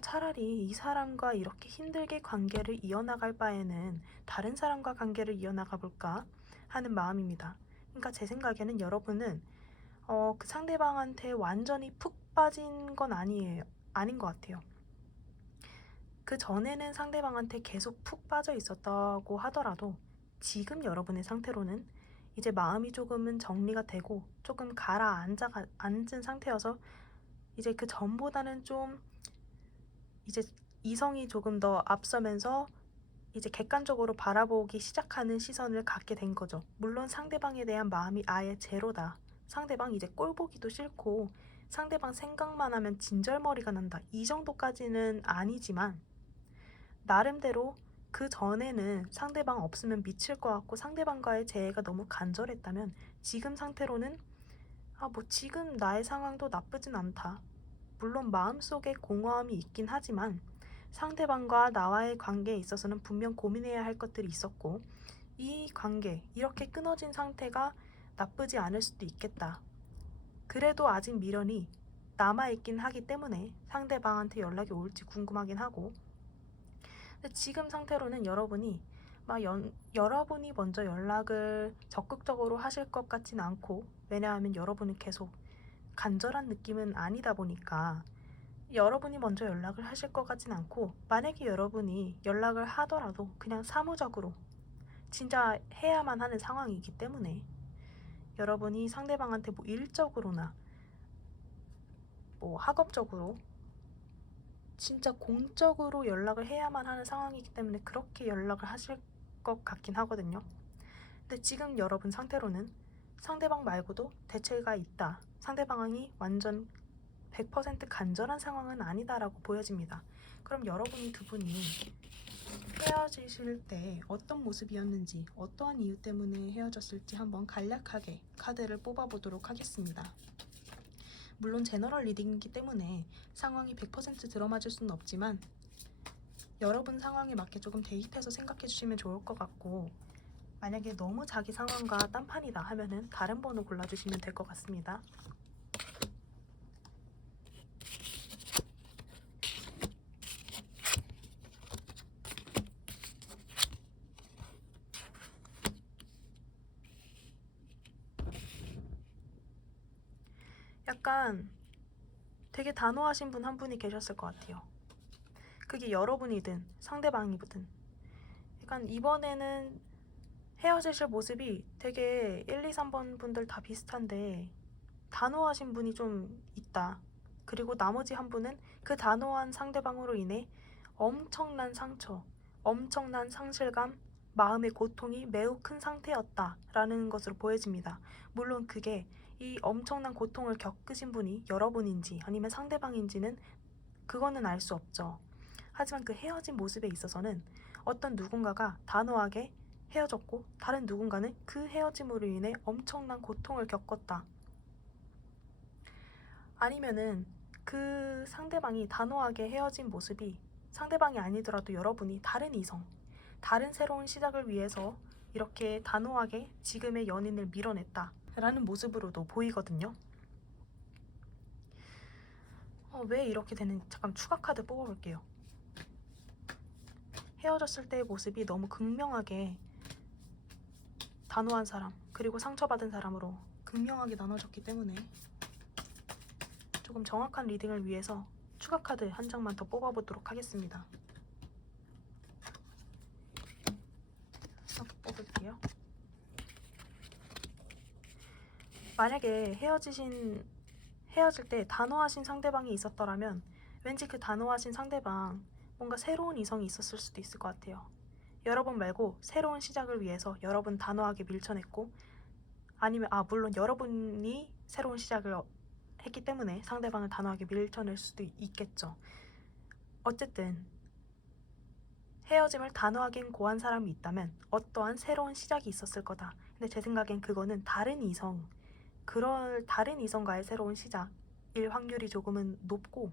차라리 이 사람과 이렇게 힘들게 관계를 이어나갈 바에는 다른 사람과 관계를 이어나가 볼까 하는 마음입니다. 그러니까 제 생각에는 여러분은 그 상대방한테 완전히 푹 빠진 건 아닌 것 같아요. 그 전에는 상대방한테 계속 푹 빠져 있었다고 하더라도 지금 여러분의 상태로는 이제 마음이 조금은 정리가 되고 조금 앉은 상태여서 이제 그 전보다는 좀 이제 이성이 조금 더 앞서면서 이제 객관적으로 바라보기 시작하는 시선을 갖게 된 거죠. 물론 상대방에 대한 마음이 아예 제로다. 상대방 이제 꼴 보기도 싫고 상대방 생각만 하면 진절머리가 난다. 이 정도까지는 아니지만 나름대로 그 전에는 상대방 없으면 미칠 것 같고 상대방과의 재회가 너무 간절했다면 지금 상태로는 뭐 지금 나의 상황도 나쁘진 않다. 물론 마음속에 공허함이 있긴 하지만 상대방과 나와의 관계에 있어서는 분명 고민해야 할 것들이 있었고 이 관계, 이렇게 끊어진 상태가 나쁘지 않을 수도 있겠다. 그래도 아직 미련이 남아있긴 하기 때문에 상대방한테 연락이 올지 궁금하긴 하고 근데 지금 상태로는 여러분이 먼저 연락을 적극적으로 하실 것 같진 않고 왜냐하면 여러분은 계속 간절한 느낌은 아니다 보니까 여러분이 먼저 연락을 하실 것 같진 않고 만약에 여러분이 연락을 하더라도 그냥 사무적으로 진짜 해야만 하는 상황이기 때문에 여러분이 상대방한테 뭐 일적으로나 뭐 학업적으로 진짜 공적으로 연락을 해야만 하는 상황이기 때문에 그렇게 연락을 하실 것 같긴 하거든요. 근데 지금 여러분 상태로는 상대방 말고도 대체가 있다. 상대방이 완전 100% 간절한 상황은 아니다라고 보여집니다. 그럼 여러분이 두 분이 헤어지실 때 어떤 모습이었는지, 어떠한 이유 때문에 헤어졌을지 한번 간략하게 카드를 뽑아보도록 하겠습니다. 물론 제너럴 리딩이기 때문에 상황이 100% 들어맞을 수는 없지만 여러분 상황에 맞게 조금 대입해서 생각해 주시면 좋을 것 같고 만약에 너무 자기 상황과 딴판이다 하면은 다른 번호 골라주시면 될 것 같습니다. 약간 되게 단호하신 분 한 분이 계셨을 것 같아요. 그게 여러분이든 상대방이든 약간 이번에는 헤어지실 모습이 되게 1, 2, 3번 분들 다 비슷한데 단호하신 분이 좀 있다. 그리고 나머지 한 분은 그 단호한 상대방으로 인해 엄청난 상처, 엄청난 상실감, 마음의 고통이 매우 큰 상태였다라는 것으로 보여집니다. 물론 그게 이 엄청난 고통을 겪으신 분이 여러분인지 아니면 상대방인지는 그거는 알 수 없죠. 하지만 그 헤어진 모습에 있어서는 어떤 누군가가 단호하게 헤어졌고 다른 누군가는 그 헤어짐으로 인해 엄청난 고통을 겪었다. 아니면은 그 상대방이 단호하게 헤어진 모습이 상대방이 아니더라도 여러분이 다른 이성, 다른 새로운 시작을 위해서 이렇게 단호하게 지금의 연인을 밀어냈다라는 모습으로도 보이거든요. 왜 이렇게 되는지 잠깐 추가 카드 뽑아볼게요. 헤어졌을 때의 모습이 너무 극명하게 단호한 사람 그리고 상처받은 사람으로 극명하게 나눠졌기 때문에 조금 정확한 리딩을 위해서 추가 카드 한 장만 더 뽑아보도록 하겠습니다. 하나 더 뽑을게요. 만약에 헤어질 때 단호하신 상대방이 있었더라면 왠지 그 단호하신 상대방 뭔가 새로운 이성이 있었을 수도 있을 것 같아요. 여러분 말고 새로운 시작을 위해서 여러분 단호하게 밀쳐냈고 아니면 물론 여러분이 새로운 시작을 했기 때문에 상대방을 단호하게 밀쳐낼 수도 있겠죠. 어쨌든 헤어짐을 단호하게 고한 사람이 있다면 어떠한 새로운 시작이 있었을 거다. 근데 제 생각엔 그거는 다른 이성과의 새로운 시작일 확률이 조금은 높고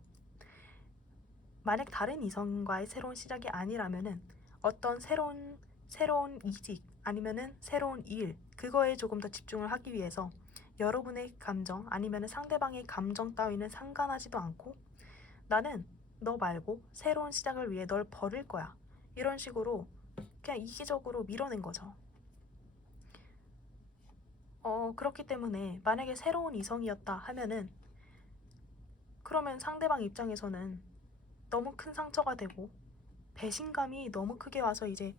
만약 다른 이성과의 새로운 시작이 아니라면은 어떤 새로운 이직 아니면은 새로운 일 그거에 조금 더 집중을 하기 위해서 여러분의 감정 아니면은 상대방의 감정 따위는 상관하지도 않고 나는 너 말고 새로운 시작을 위해 널 버릴 거야. 이런 식으로 그냥 이기적으로 밀어낸 거죠. 그렇기 때문에 만약에 새로운 이성이었다 하면은 그러면 상대방 입장에서는 너무 큰 상처가 되고 배신감이 너무 크게 와서 이제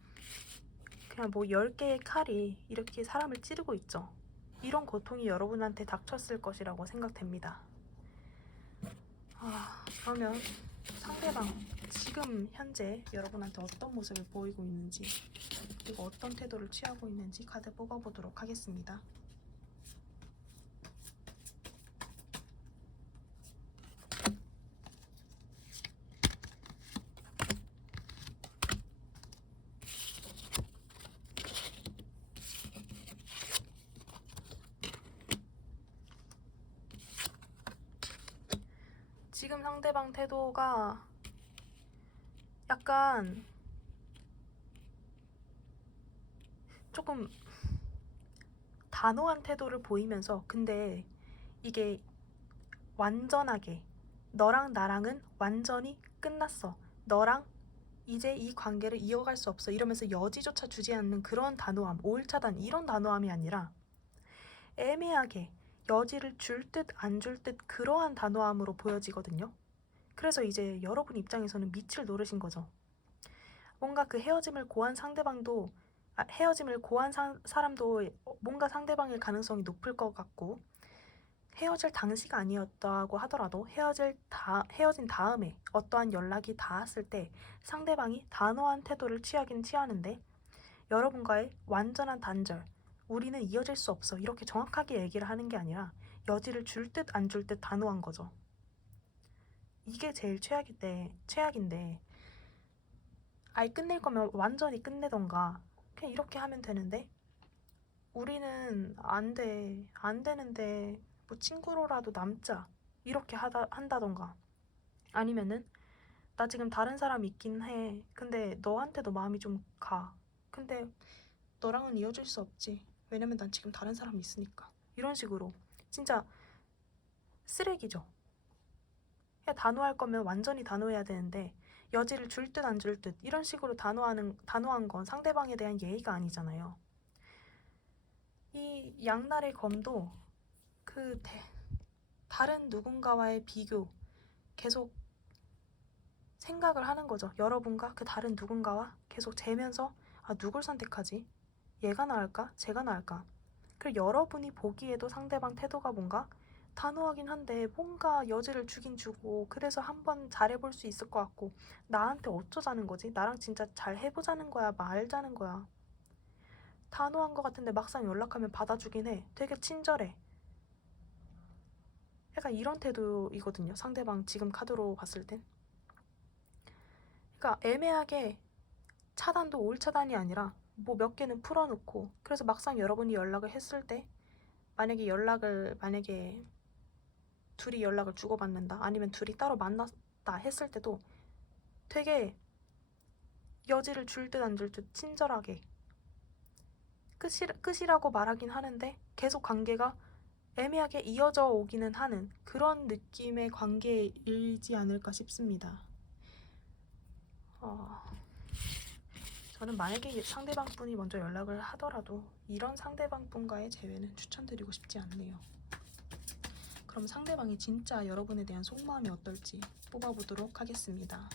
그냥 뭐 10개의 칼이 이렇게 사람을 찌르고 있죠. 이런 고통이 여러분한테 닥쳤을 것이라고 생각됩니다. 그러면 상대방 지금 현재 여러분한테 어떤 모습을 보이고 있는지 그리고 어떤 태도를 취하고 있는지 카드 뽑아보도록 하겠습니다. 지금 상대방 태도가 약간 조금 단호한 태도를 보이면서 근데 이게 완전하게 너랑 나랑은 완전히 끝났어. 너랑 이제 이 관계를 이어갈 수 없어. 이러면서 여지조차 주지 않는 그런 단호함, 5일차단 이런 단호함이 아니라 애매하게 여지를 줄 듯 안 줄 듯 그러한 단호함으로 보여지거든요. 그래서 이제 여러분 입장에서는 밑을 노르신 거죠. 뭔가 그 헤어짐을 고한 상대방도 헤어짐을 고한 사람도 뭔가 상대방일 가능성이 높을 것 같고 헤어질 당시가 아니었다고 하더라도 헤어진 다음에 어떠한 연락이 닿았을 때 상대방이 단호한 태도를 취하긴 취하는데 여러분과의 완전한 단절, 우리는 이어질 수 없어 이렇게 정확하게 얘기를 하는 게 아니라 여지를 줄 듯 안 줄 듯 단호한 거죠. 이게 제일 최악인데 아예 끝낼 거면 완전히 끝내던가 그냥 이렇게 하면 되는데 우리는 안 되는데 뭐 친구로라도 남자 이렇게 한다던가 아니면은 나 지금 다른 사람 있긴 해 근데 너한테도 마음이 좀 가 근데 너랑은 이어질 수 없지 왜냐면 난 지금 다른 사람 있으니까 이런 식으로 진짜 쓰레기죠. 그냥 단호할 거면 완전히 단호해야 되는데 여지를 줄 듯 안 줄 듯 이런 식으로 단호한 건 상대방에 대한 예의가 아니잖아요. 이 양날의 검도 그 다른 누군가와의 비교 계속 생각을 하는 거죠. 여러분과 그 다른 누군가와 계속 재면서 누굴 선택하지? 얘가 나을까? 제가 나을까? 그리고 여러분이 보기에도 상대방 태도가 뭔가 단호하긴 한데 뭔가 여지를 주긴 주고 그래서 한번 잘해볼 수 있을 것 같고 나한테 어쩌자는 거지? 나랑 진짜 잘 해보자는 거야? 말자는 거야? 단호한 것 같은데 막상 연락하면 받아주긴 해. 되게 친절해. 약간 이런 태도이거든요. 상대방 지금 카드로 봤을 땐. 그러니까 애매하게 차단도 올 차단이 아니라 뭐 몇 개는 풀어놓고 그래서 막상 여러분이 연락을 했을 때 만약에 둘이 연락을 주고받는다 아니면 둘이 따로 만났다 했을 때도 되게 여지를 줄 듯 안 줄 듯 친절하게 끝이라고 말하긴 하는데 계속 관계가 애매하게 이어져 오기는 하는 그런 느낌의 관계이지 않을까 싶습니다. 저는 만약에 상대방 분이 먼저 연락을 하더라도 이런 상대방 분과의 재회는 추천드리고 싶지 않네요. 그럼 상대방이 진짜 여러분에 대한 속마음이 어떨지 뽑아보도록 하겠습니다.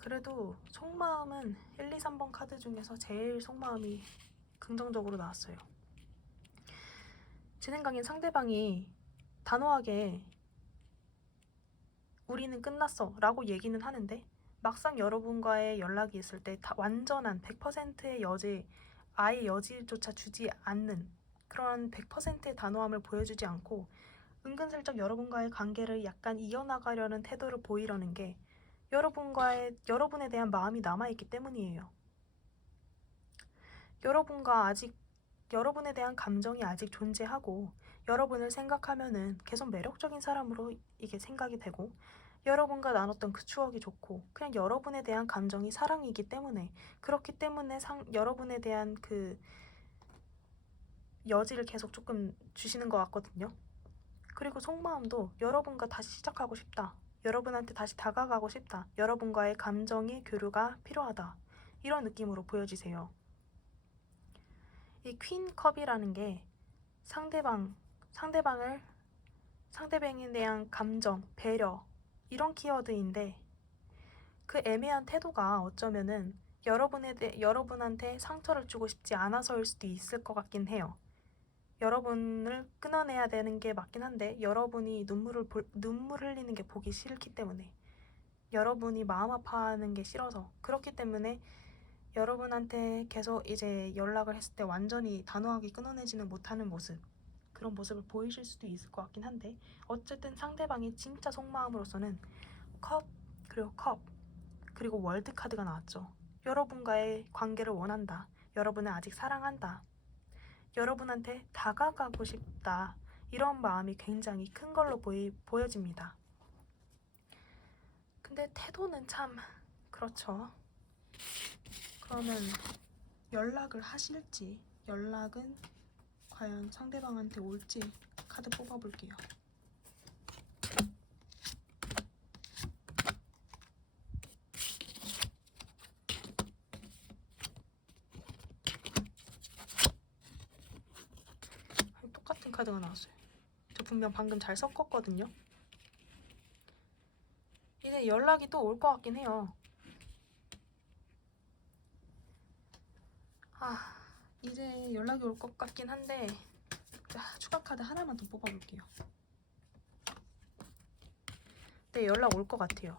그래도 속마음은 1, 2, 3번 카드 중에서 제일 속마음이 긍정적으로 나왔어요. 진행 강인 상대방이 단호하게 우리는 끝났어 라고 얘기는 하는데 막상 여러분과의 연락이 있을 때 완전한 100%의 아예 여지조차 주지 않는 그런 100%의 단호함을 보여주지 않고 은근슬쩍 여러분과의 관계를 약간 이어나가려는 태도를 보이려는 게 여러분에 대한 마음이 남아있기 때문이에요. 여러분과 아직 여러분에 대한 감정이 아직 존재하고 여러분을 생각하면은 계속 매력적인 사람으로 이게 생각이 되고 여러분과 나눴던 그 추억이 좋고 그냥 여러분에 대한 감정이 사랑이기 때문에 그렇기 때문에 여러분에 대한 그 여지를 계속 조금 주시는 것 같거든요. 그리고 속마음도 여러분과 다시 시작하고 싶다. 여러분한테 다시 다가가고 싶다. 여러분과의 감정의 교류가 필요하다. 이런 느낌으로 보여지세요. 이 퀸컵이라는 게 상대방에 대한 감정, 배려 이런 키워드인데 그 애매한 태도가 어쩌면은 여러분한테 상처를 주고 싶지 않아서일 수도 있을 것 같긴 해요. 여러분을 끊어내야 되는 게 맞긴 한데 여러분이 눈물 흘리는 게 보기 싫기 때문에 여러분이 마음 아파하는 게 싫어서 그렇기 때문에 여러분한테 계속 이제 연락을 했을 때 완전히 단호하게 끊어내지는 못하는 모습 그런 모습을 보이실 수도 있을 것 같긴 한데 어쨌든 상대방이 진짜 속마음으로서는 컵 그리고 월드 카드가 나왔죠. 여러분과의 관계를 원한다. 여러분을 아직 사랑한다. 여러분한테 다가가고 싶다. 이런 마음이 굉장히 큰 걸로 보여집니다. 근데 태도는 참 그렇죠. 그러면 연락을 하실지 연락은 과연 상대방한테 올지 카드 뽑아볼게요. 똑같은 카드가 나왔어요. 저 분명 방금 잘 섞었거든요. 이제 연락이 또 올 것 같긴 해요. 이제 연락이 올 것 같긴 한데 추가 카드 하나만 더 뽑아볼게요. 네, 연락 올 것 같아요.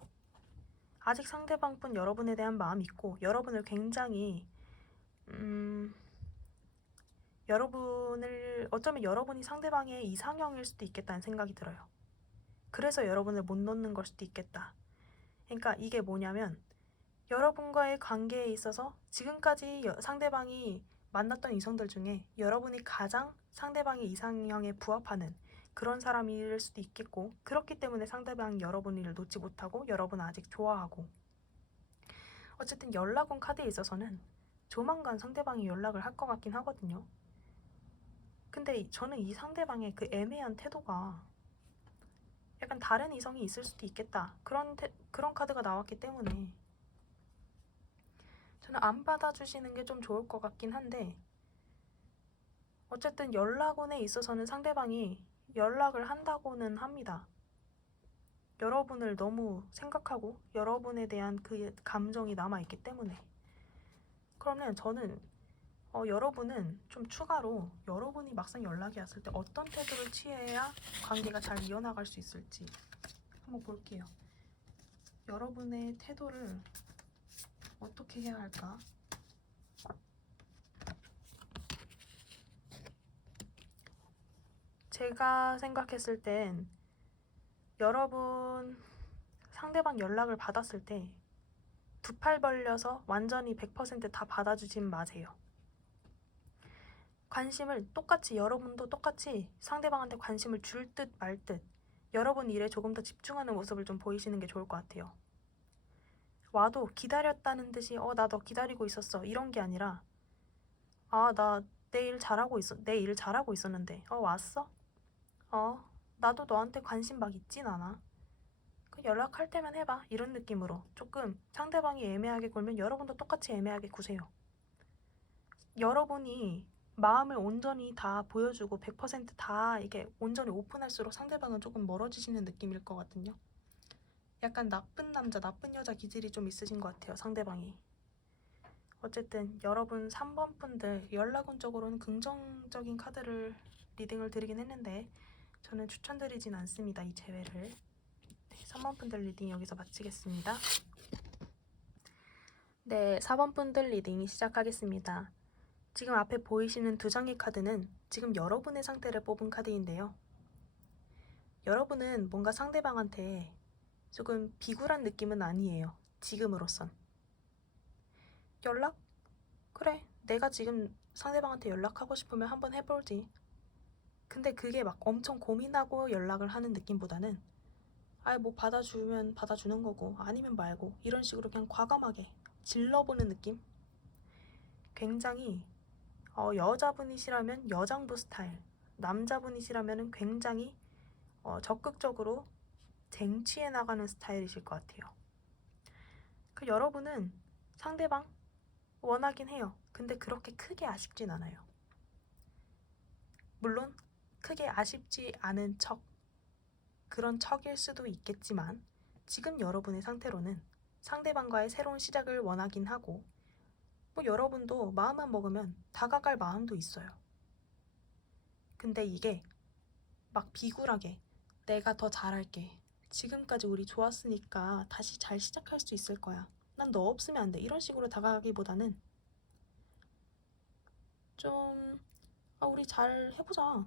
아직 상대방뿐 여러분에 대한 마음이 있고 여러분을 굉장히 어쩌면 여러분이 상대방의 이상형일 수도 있겠다는 생각이 들어요. 그래서 여러분을 못 놓는 걸 수도 있겠다. 그러니까 이게 뭐냐면 여러분과의 관계에 있어서 지금까지 상대방이 만났던 이성들 중에 여러분이 가장 상대방의 이상형에 부합하는 그런 사람일 수도 있겠고 그렇기 때문에 상대방이 여러분을 놓지 못하고 여러분을 아직 좋아하고 어쨌든 연락 온 카드에 있어서는 조만간 상대방이 연락을 할 것 같긴 하거든요. 근데 저는 이 상대방의 그 애매한 태도가 약간 다른 이성이 있을 수도 있겠다. 그런 카드가 나왔기 때문에 저는 안 받아주시는 게 좀 좋을 것 같긴 한데 어쨌든 연락원에 있어서는 상대방이 연락을 한다고는 합니다. 여러분을 너무 생각하고 여러분에 대한 그 감정이 남아있기 때문에 그러면 저는 여러분은 좀 추가로 여러분이 막상 연락이 왔을 때 어떤 태도를 취해야 관계가 잘 이어나갈 수 있을지 한번 볼게요. 여러분의 태도를 어떻게 해야 할까? 제가 생각했을 땐 여러분 상대방 연락을 받았을 때 두 팔 벌려서 완전히 100%다 받아주진 마세요. 관심을 똑같이 여러분도 똑같이 상대방한테 관심을 줄 듯 말 듯 여러분 일에 조금 더 집중하는 모습을 좀 보이시는 게 좋을 것 같아요. 와도 기다렸다는 듯이 나 너 기다리고 있었어 이런 게 아니라 나 내 일 잘하고 있었는데 왔어? 나도 너한테 관심 막 있진 않아. 그 연락할 때면 해봐 이런 느낌으로 조금 상대방이 애매하게 굴면 여러분도 똑같이 애매하게 구세요. 여러분이 마음을 온전히 다 보여주고 100%다 이게 온전히 오픈할수록 상대방은 조금 멀어지시는 느낌일 것 같거든요. 약간 나쁜 남자, 나쁜 여자 기질이 좀 있으신 것 같아요, 상대방이. 어쨌든 여러분 3번 분들 연락운 쪽으로는 긍정적인 카드를 리딩을 드리긴 했는데 저는 추천드리진 않습니다, 이 제외를. 3번 분들 리딩 여기서 마치겠습니다. 네, 4번 분들 리딩 시작하겠습니다. 지금 앞에 보이시는 두 장의 카드는 지금 여러분의 상태를 뽑은 카드인데요. 여러분은 뭔가 상대방한테 조금 비굴한 느낌은 아니에요. 지금으로선. 연락? 그래, 내가 지금 상대방한테 연락하고 싶으면 한번 해보지. 근데 그게 막 엄청 고민하고 연락을 하는 느낌보다는 아예 뭐 받아주면 받아주는 거고 아니면 말고 이런 식으로 그냥 과감하게 질러보는 느낌? 굉장히 여자분이시라면 여장부 스타일, 남자분이시라면 굉장히 적극적으로 쟁취해 나가는 스타일이실 것 같아요. 그 여러분은 상대방 원하긴 해요. 근데 그렇게 크게 아쉽진 않아요. 물론 크게 아쉽지 않은 척, 그런 척일 수도 있겠지만 지금 여러분의 상태로는 상대방과의 새로운 시작을 원하긴 하고 뭐 여러분도 마음만 먹으면 다가갈 마음도 있어요. 근데 이게 막 비굴하게 내가 더 잘할게. 지금까지 우리 좋았으니까 다시 잘 시작할 수 있을 거야. 난 너 없으면 안 돼. 이런 식으로 다가가기보다는 좀 우리 잘 해보자.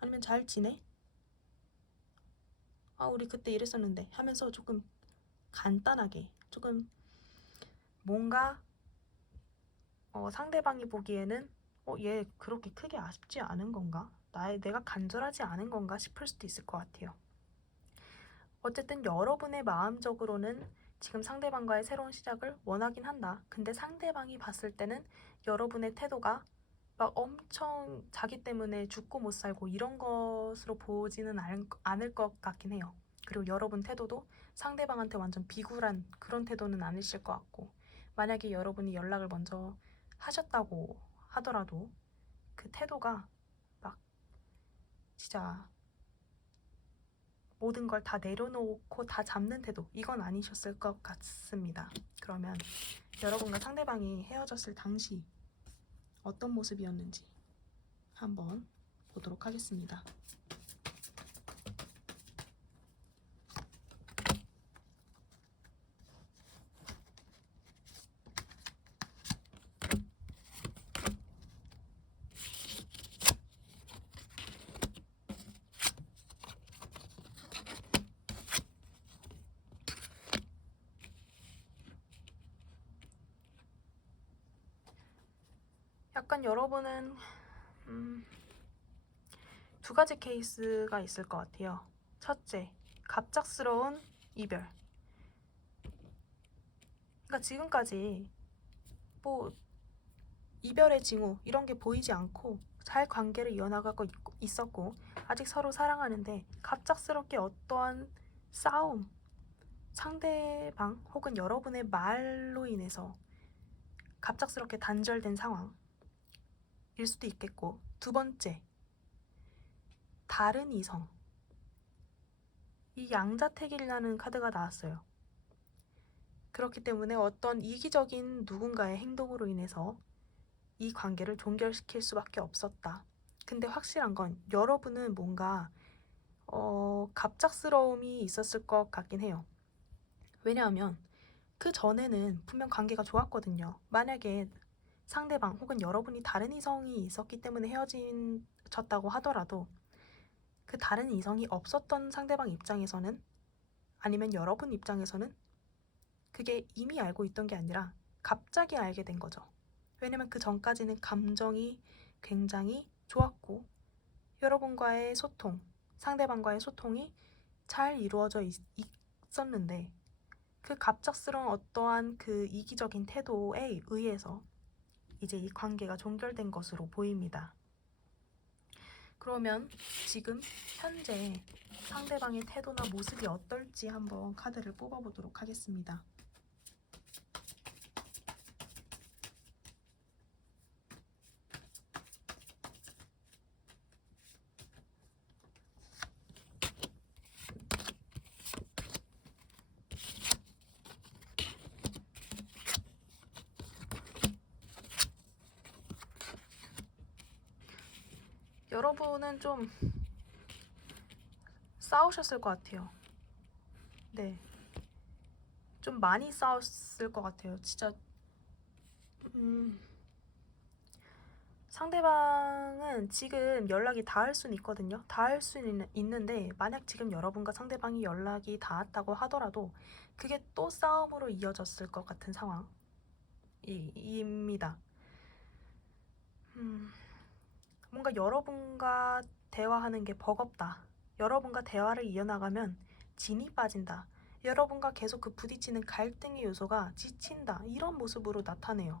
아니면 잘 지내? 우리 그때 이랬었는데 하면서 조금 간단하게 조금 뭔가 상대방이 보기에는 얘 그렇게 크게 아쉽지 않은 건가? 내가 간절하지 않은 건가 싶을 수도 있을 것 같아요. 어쨌든 여러분의 마음적으로는 지금 상대방과의 새로운 시작을 원하긴 한다. 근데 상대방이 봤을 때는 여러분의 태도가 막 엄청 자기 때문에 죽고 못 살고 이런 것으로 보지는 않을 것 같긴 해요. 그리고 여러분 태도도 상대방한테 완전 비굴한 그런 태도는 아니실 것 같고 만약에 여러분이 연락을 먼저 하셨다고 하더라도 그 태도가 막 진짜 모든 걸 다 내려놓고 다 잡는 태도 이건 아니셨을 것 같습니다. 그러면 여러분과 상대방이 헤어졌을 당시 어떤 모습이었는지 한번 보도록 하겠습니다. 약간 여러분은 두 가지 케이스가 있을 것 같아요. 첫째, 갑작스러운 이별. 그러니까 지금까지 뭐 이별의 징후 이런 게 보이지 않고 잘 관계를 이어나가고 있었고 아직 서로 사랑하는데 갑작스럽게 어떠한 싸움, 상대방 혹은 여러분의 말로 인해서 갑작스럽게 단절된 상황일 수도 있겠고 두 번째, 다른 이성. 이 양자택일이라는 카드가 나왔어요. 그렇기 때문에 어떤 이기적인 누군가의 행동으로 인해서 이 관계를 종결시킬 수밖에 없었다. 근데 확실한 건 여러분은 뭔가 갑작스러움이 있었을 것 같긴 해요. 왜냐하면 그 전에는 분명 관계가 좋았거든요. 만약에 상대방 혹은 여러분이 다른 이성이 있었기 때문에 헤어졌다고 하더라도 그 다른 이성이 없었던 상대방 입장에서는 아니면 여러분 입장에서는 그게 이미 알고 있던 게 아니라 갑자기 알게 된 거죠. 왜냐면 그 전까지는 감정이 굉장히 좋았고 여러분과의 소통, 상대방과의 소통이 잘 이루어져 있었는데 그 갑작스러운 어떠한 그 이기적인 태도에 의해서 이제 이 관계가 종결된 것으로 보입니다. 그러면 지금 현재 상대방의 태도나 모습이 어떨지 한번 카드를 뽑아보도록 하겠습니다. 여러분은 좀 싸우셨을 것 같아요. 네. 좀 많이 싸웠을 것 같아요. 진짜 상대방은 지금 연락이 닿을 수는 있거든요. 닿을 수는 있는데 만약 지금 여러분과 상대방이 연락이 닿았다고 하더라도 그게 또 싸움으로 이어졌을 것 같은 상황입니다. 뭔가 여러분과 대화하는 게 버겁다. 여러분과 대화를 이어나가면 진이 빠진다. 여러분과 계속 그 부딪히는 갈등의 요소가 지친다. 이런 모습으로 나타내요.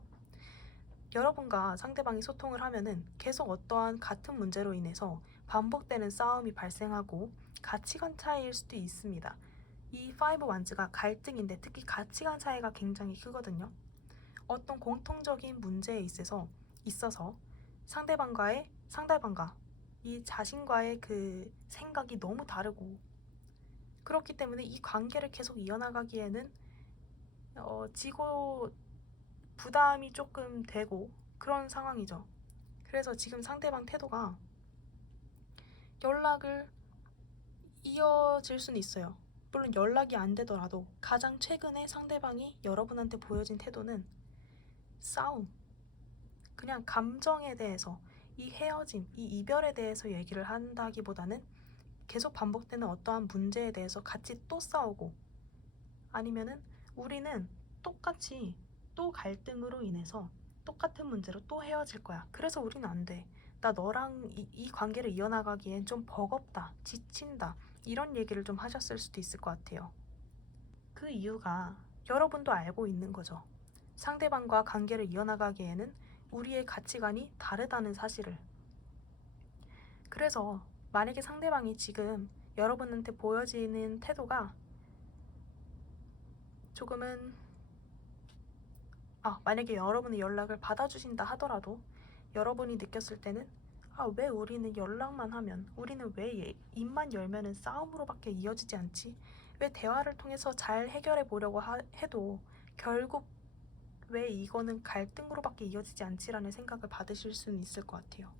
여러분과 상대방이 소통을 하면은 계속 어떠한 같은 문제로 인해서 반복되는 싸움이 발생하고 가치관 차이일 수도 있습니다. 이 5 wands가 갈등인데 특히 가치관 차이가 굉장히 크거든요. 어떤 공통적인 문제에 있어서 상대방과 이 자신과의 그 생각이 너무 다르고 그렇기 때문에 이 관계를 계속 이어나가기에는 지고 부담이 조금 되고 그런 상황이죠. 그래서 지금 상대방 태도가 연락을 이어질 수는 있어요. 물론 연락이 안 되더라도 가장 최근에 상대방이 여러분한테 보여진 태도는 싸움, 그냥 감정에 대해서 이 헤어짐, 이 이별에 대해서 얘기를 한다기보다는 계속 반복되는 어떠한 문제에 대해서 같이 또 싸우고 아니면은 우리는 똑같이 또 갈등으로 인해서 똑같은 문제로 또 헤어질 거야. 그래서 우리는 안 돼. 나 너랑 이 관계를 이어나가기엔 좀 버겁다, 지친다. 이런 얘기를 좀 하셨을 수도 있을 것 같아요. 그 이유가 여러분도 알고 있는 거죠. 상대방과 관계를 이어나가기에는 우리의 가치관이 다르다는 사실을. 그래서 만약에 상대방이 지금 여러분한테 보여지는 태도가 조금은 만약에 여러분의 연락을 받아주신다 하더라도 여러분이 느꼈을 때는 왜 우리는 연락만 하면 우리는 왜 입만 열면은 싸움으로밖에 이어지지 않지? 왜 대화를 통해서 잘 해결해 보려고 해도 결국 왜 이거는 갈등으로밖에 이어지지 않지라는 생각을 받으실 수는 있을 것 같아요.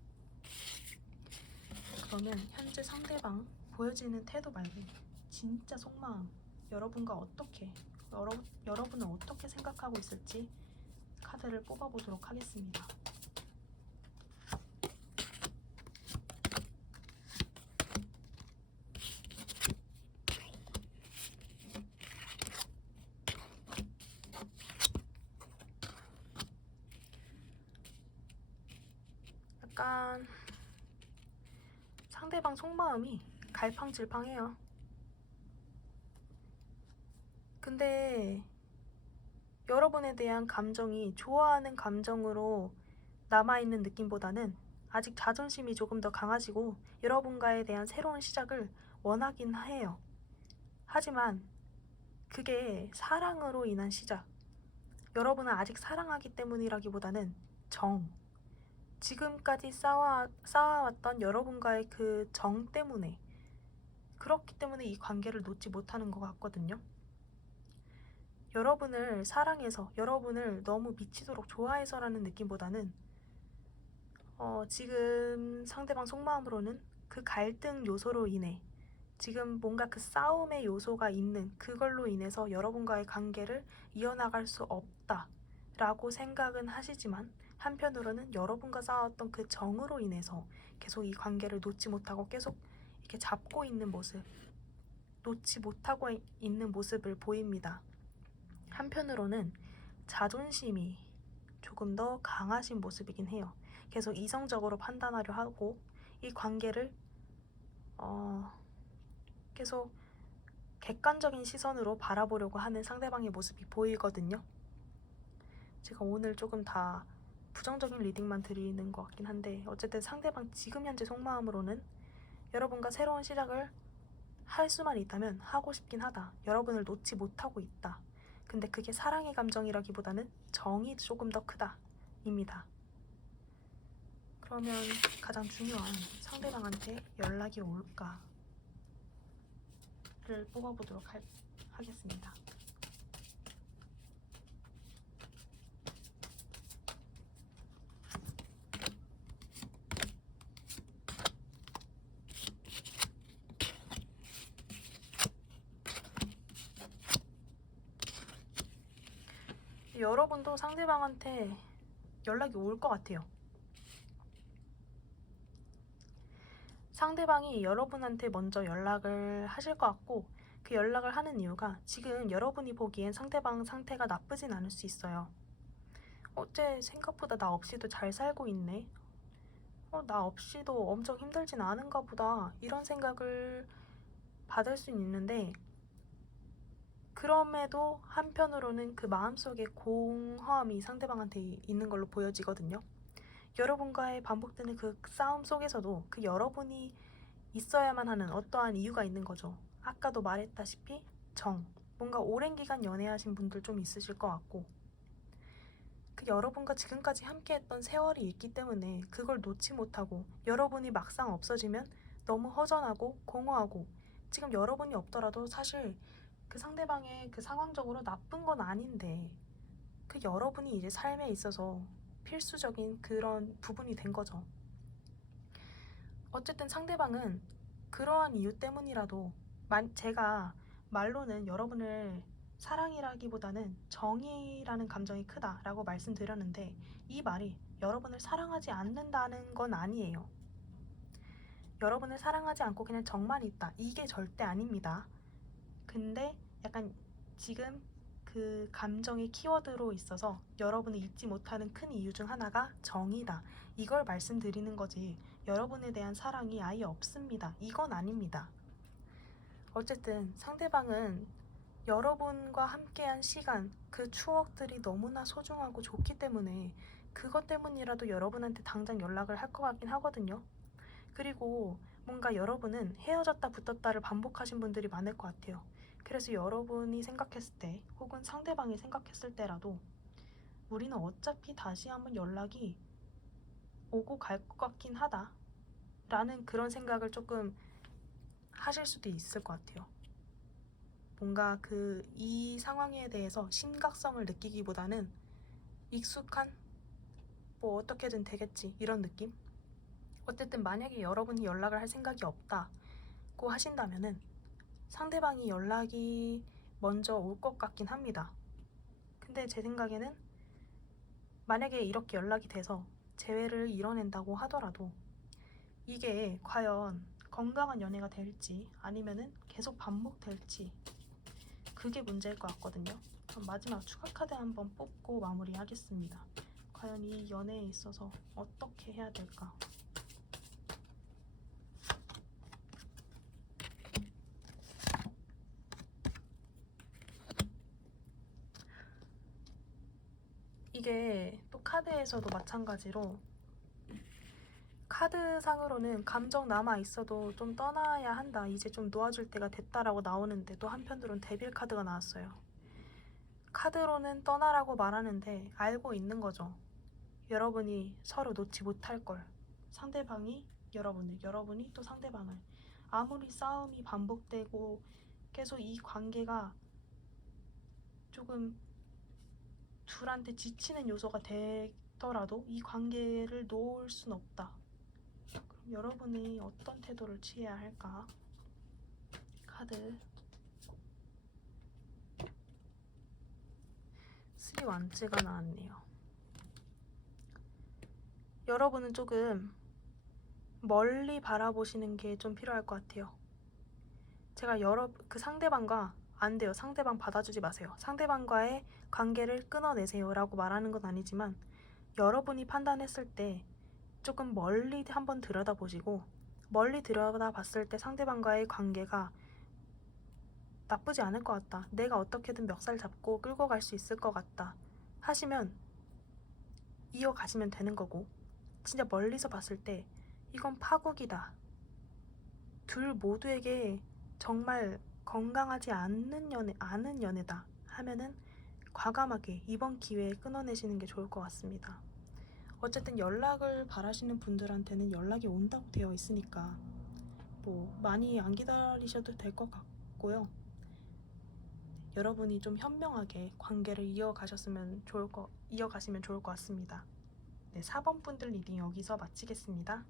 그러면 현재 상대방 보여지는 태도 말고 진짜 속마음 여러분은 어떻게 생각하고 있을지 카드를 뽑아보도록 하겠습니다. 약간 상대방 속마음이 갈팡질팡해요. 근데 여러분에 대한 감정이 좋아하는 감정으로 남아있는 느낌보다는 아직 자존심이 조금 더 강하시고 여러분과에 대한 새로운 시작을 원하긴 해요. 하지만 그게 사랑으로 인한 시작. 여러분은 아직 사랑하기 때문이라기보다는 지금까지 쌓아왔던 여러분과의 그 정 때문에 그렇기 때문에 이 관계를 놓지 못하는 것 같거든요. 여러분을 사랑해서 여러분을 너무 미치도록 좋아해서라는 느낌보다는 지금 상대방 속마음으로는 그 갈등 요소로 인해 지금 뭔가 그 싸움의 요소가 있는 그걸로 인해서 여러분과의 관계를 이어나갈 수 없다라고 생각은 하시지만 한편으로는 여러분과 쌓았던 그 정으로 인해서 계속 이 관계를 놓지 못하고 계속 이렇게 잡고 있는 모습, 놓지 못하고 있는 모습을 보입니다. 한편으로는 자존심이 조금 더 강하신 모습이긴 해요. 계속 이성적으로 판단하려 하고 이 관계를 계속 객관적인 시선으로 바라보려고 하는 상대방의 모습이 보이거든요. 제가 오늘 조금 다 부정적인 리딩만 드리는 것 같긴 한데 어쨌든 상대방 지금 현재 속마음으로는 여러분과 새로운 시작을 할 수만 있다면 하고 싶긴 하다. 여러분을 놓지 못하고 있다. 근데 그게 사랑의 감정이라기보다는 정이 조금 더 크다 입니다. 그러면 가장 중요한 상대방한테 연락이 올까를 뽑아보도록 하겠습니다. 여러분도 상대방한테 연락이 올 것 같아요. 상대방이 여러분한테 먼저 연락을 하실 것 같고 그 연락을 하는 이유가 지금 여러분이 보기엔 상대방 상태가 나쁘진 않을 수 있어요. 어째 생각보다 나 없이도 잘 살고 있네. 나 없이도 엄청 힘들진 않은가 보다 이런 생각을 받을 수 있는데, 그럼에도 한편으로는 그 마음속에 공허함이 상대방한테 있는 걸로 보여지거든요. 여러분과의 반복되는 그 싸움 속에서도 그 여러분이 있어야만 하는 어떠한 이유가 있는 거죠. 아까도 말했다시피 뭔가 오랜 기간 연애하신 분들 좀 있으실 것 같고, 그 여러분과 지금까지 함께했던 세월이 있기 때문에 그걸 놓지 못하고 여러분이 막상 없어지면 너무 허전하고 공허하고, 지금 여러분이 없더라도 사실 그 상대방의 그 상황적으로 나쁜 건 아닌데 그 여러분이 이제 삶에 있어서 필수적인 그런 부분이 된 거죠. 어쨌든 상대방은 그러한 이유 때문이라도 제가 말로는 여러분을 사랑이라기보다는 정이라는 감정이 크다라고 말씀드렸는데, 이 말이 여러분을 사랑하지 않는다는 건 아니에요. 여러분을 사랑하지 않고 그냥 정만 있다, 이게 절대 아닙니다. 근데 약간 지금 그 감정의 키워드로 있어서 여러분이 잊지 못하는 큰 이유 중 하나가 정이다, 이걸 말씀드리는 거지 여러분에 대한 사랑이 아예 없습니다, 이건 아닙니다. 어쨌든 상대방은 여러분과 함께한 시간, 그 추억들이 너무나 소중하고 좋기 때문에 그것 때문이라도 여러분한테 당장 연락을 할 것 같긴 하거든요. 그리고 뭔가 여러분은 헤어졌다 붙었다를 반복하신 분들이 많을 것 같아요. 그래서 여러분이 생각했을 때 혹은 상대방이 생각했을 때라도 우리는 어차피 다시 한번 연락이 오고 갈 것 같긴 하다 라는 그런 생각을 조금 하실 수도 있을 것 같아요. 뭔가 이 상황에 대해서 심각성을 느끼기보다는 익숙한, 뭐 어떻게든 되겠지 이런 느낌? 어쨌든 만약에 여러분이 연락을 할 생각이 없다고 하신다면은 상대방이 연락이 먼저 올 것 같긴 합니다. 근데 제 생각에는 만약에 이렇게 연락이 돼서 재회를 이뤄낸다고 하더라도 이게 과연 건강한 연애가 될지 아니면은 계속 반복될지, 그게 문제일 것 같거든요. 그럼 마지막 추가 카드 한번 뽑고 마무리하겠습니다. 과연 이 연애에 있어서 어떻게 해야 될까? 이게 또 카드에서도 마찬가지로 카드상으로는 감정 남아 있어도 좀 떠나야 한다, 이제 좀 놓아줄 때가 됐다라고 나오는데, 또 한편으로는 데빌 카드가 나왔어요. 카드로는 떠나라고 말하는데 알고 있는 거죠. 여러분이 서로 놓지 못할 걸. 상대방이 여러분을, 여러분이 또 상대방을. 아무리 싸움이 반복되고 계속 이 관계가 조금 둘한테 지치는 요소가 되더라도 이 관계를 놓을 순 없다. 그럼 여러분이 어떤 태도를 취해야 할까? 카드 3 완즈가 나왔네요. 여러분은 조금 멀리 바라보시는 게 좀 필요할 것 같아요. 제가 그 상대방과 안 돼요, 상대방 받아주지 마세요, 상대방과의 관계를 끊어내세요 라고 말하는 건 아니지만, 여러분이 판단했을 때 조금 멀리 한번 들여다보시고, 멀리 들여다봤을 때 상대방과의 관계가 나쁘지 않을 것 같다, 내가 어떻게든 멱살 잡고 끌고 갈 수 있을 것 같다 하시면 이어가시면 되는 거고, 진짜 멀리서 봤을 때 이건 파국이다, 둘 모두에게 정말 건강하지 않는 연애다 하면은 과감하게 이번 기회에 끊어내시는 게 좋을 것 같습니다. 어쨌든 연락을 바라시는 분들한테는 연락이 온다고 되어 있으니까 뭐 많이 안 기다리셔도 될 것 같고요. 여러분이 좀 현명하게 관계를 이어가시면 좋을 것 같습니다. 네, 4번 분들 리딩 여기서 마치겠습니다.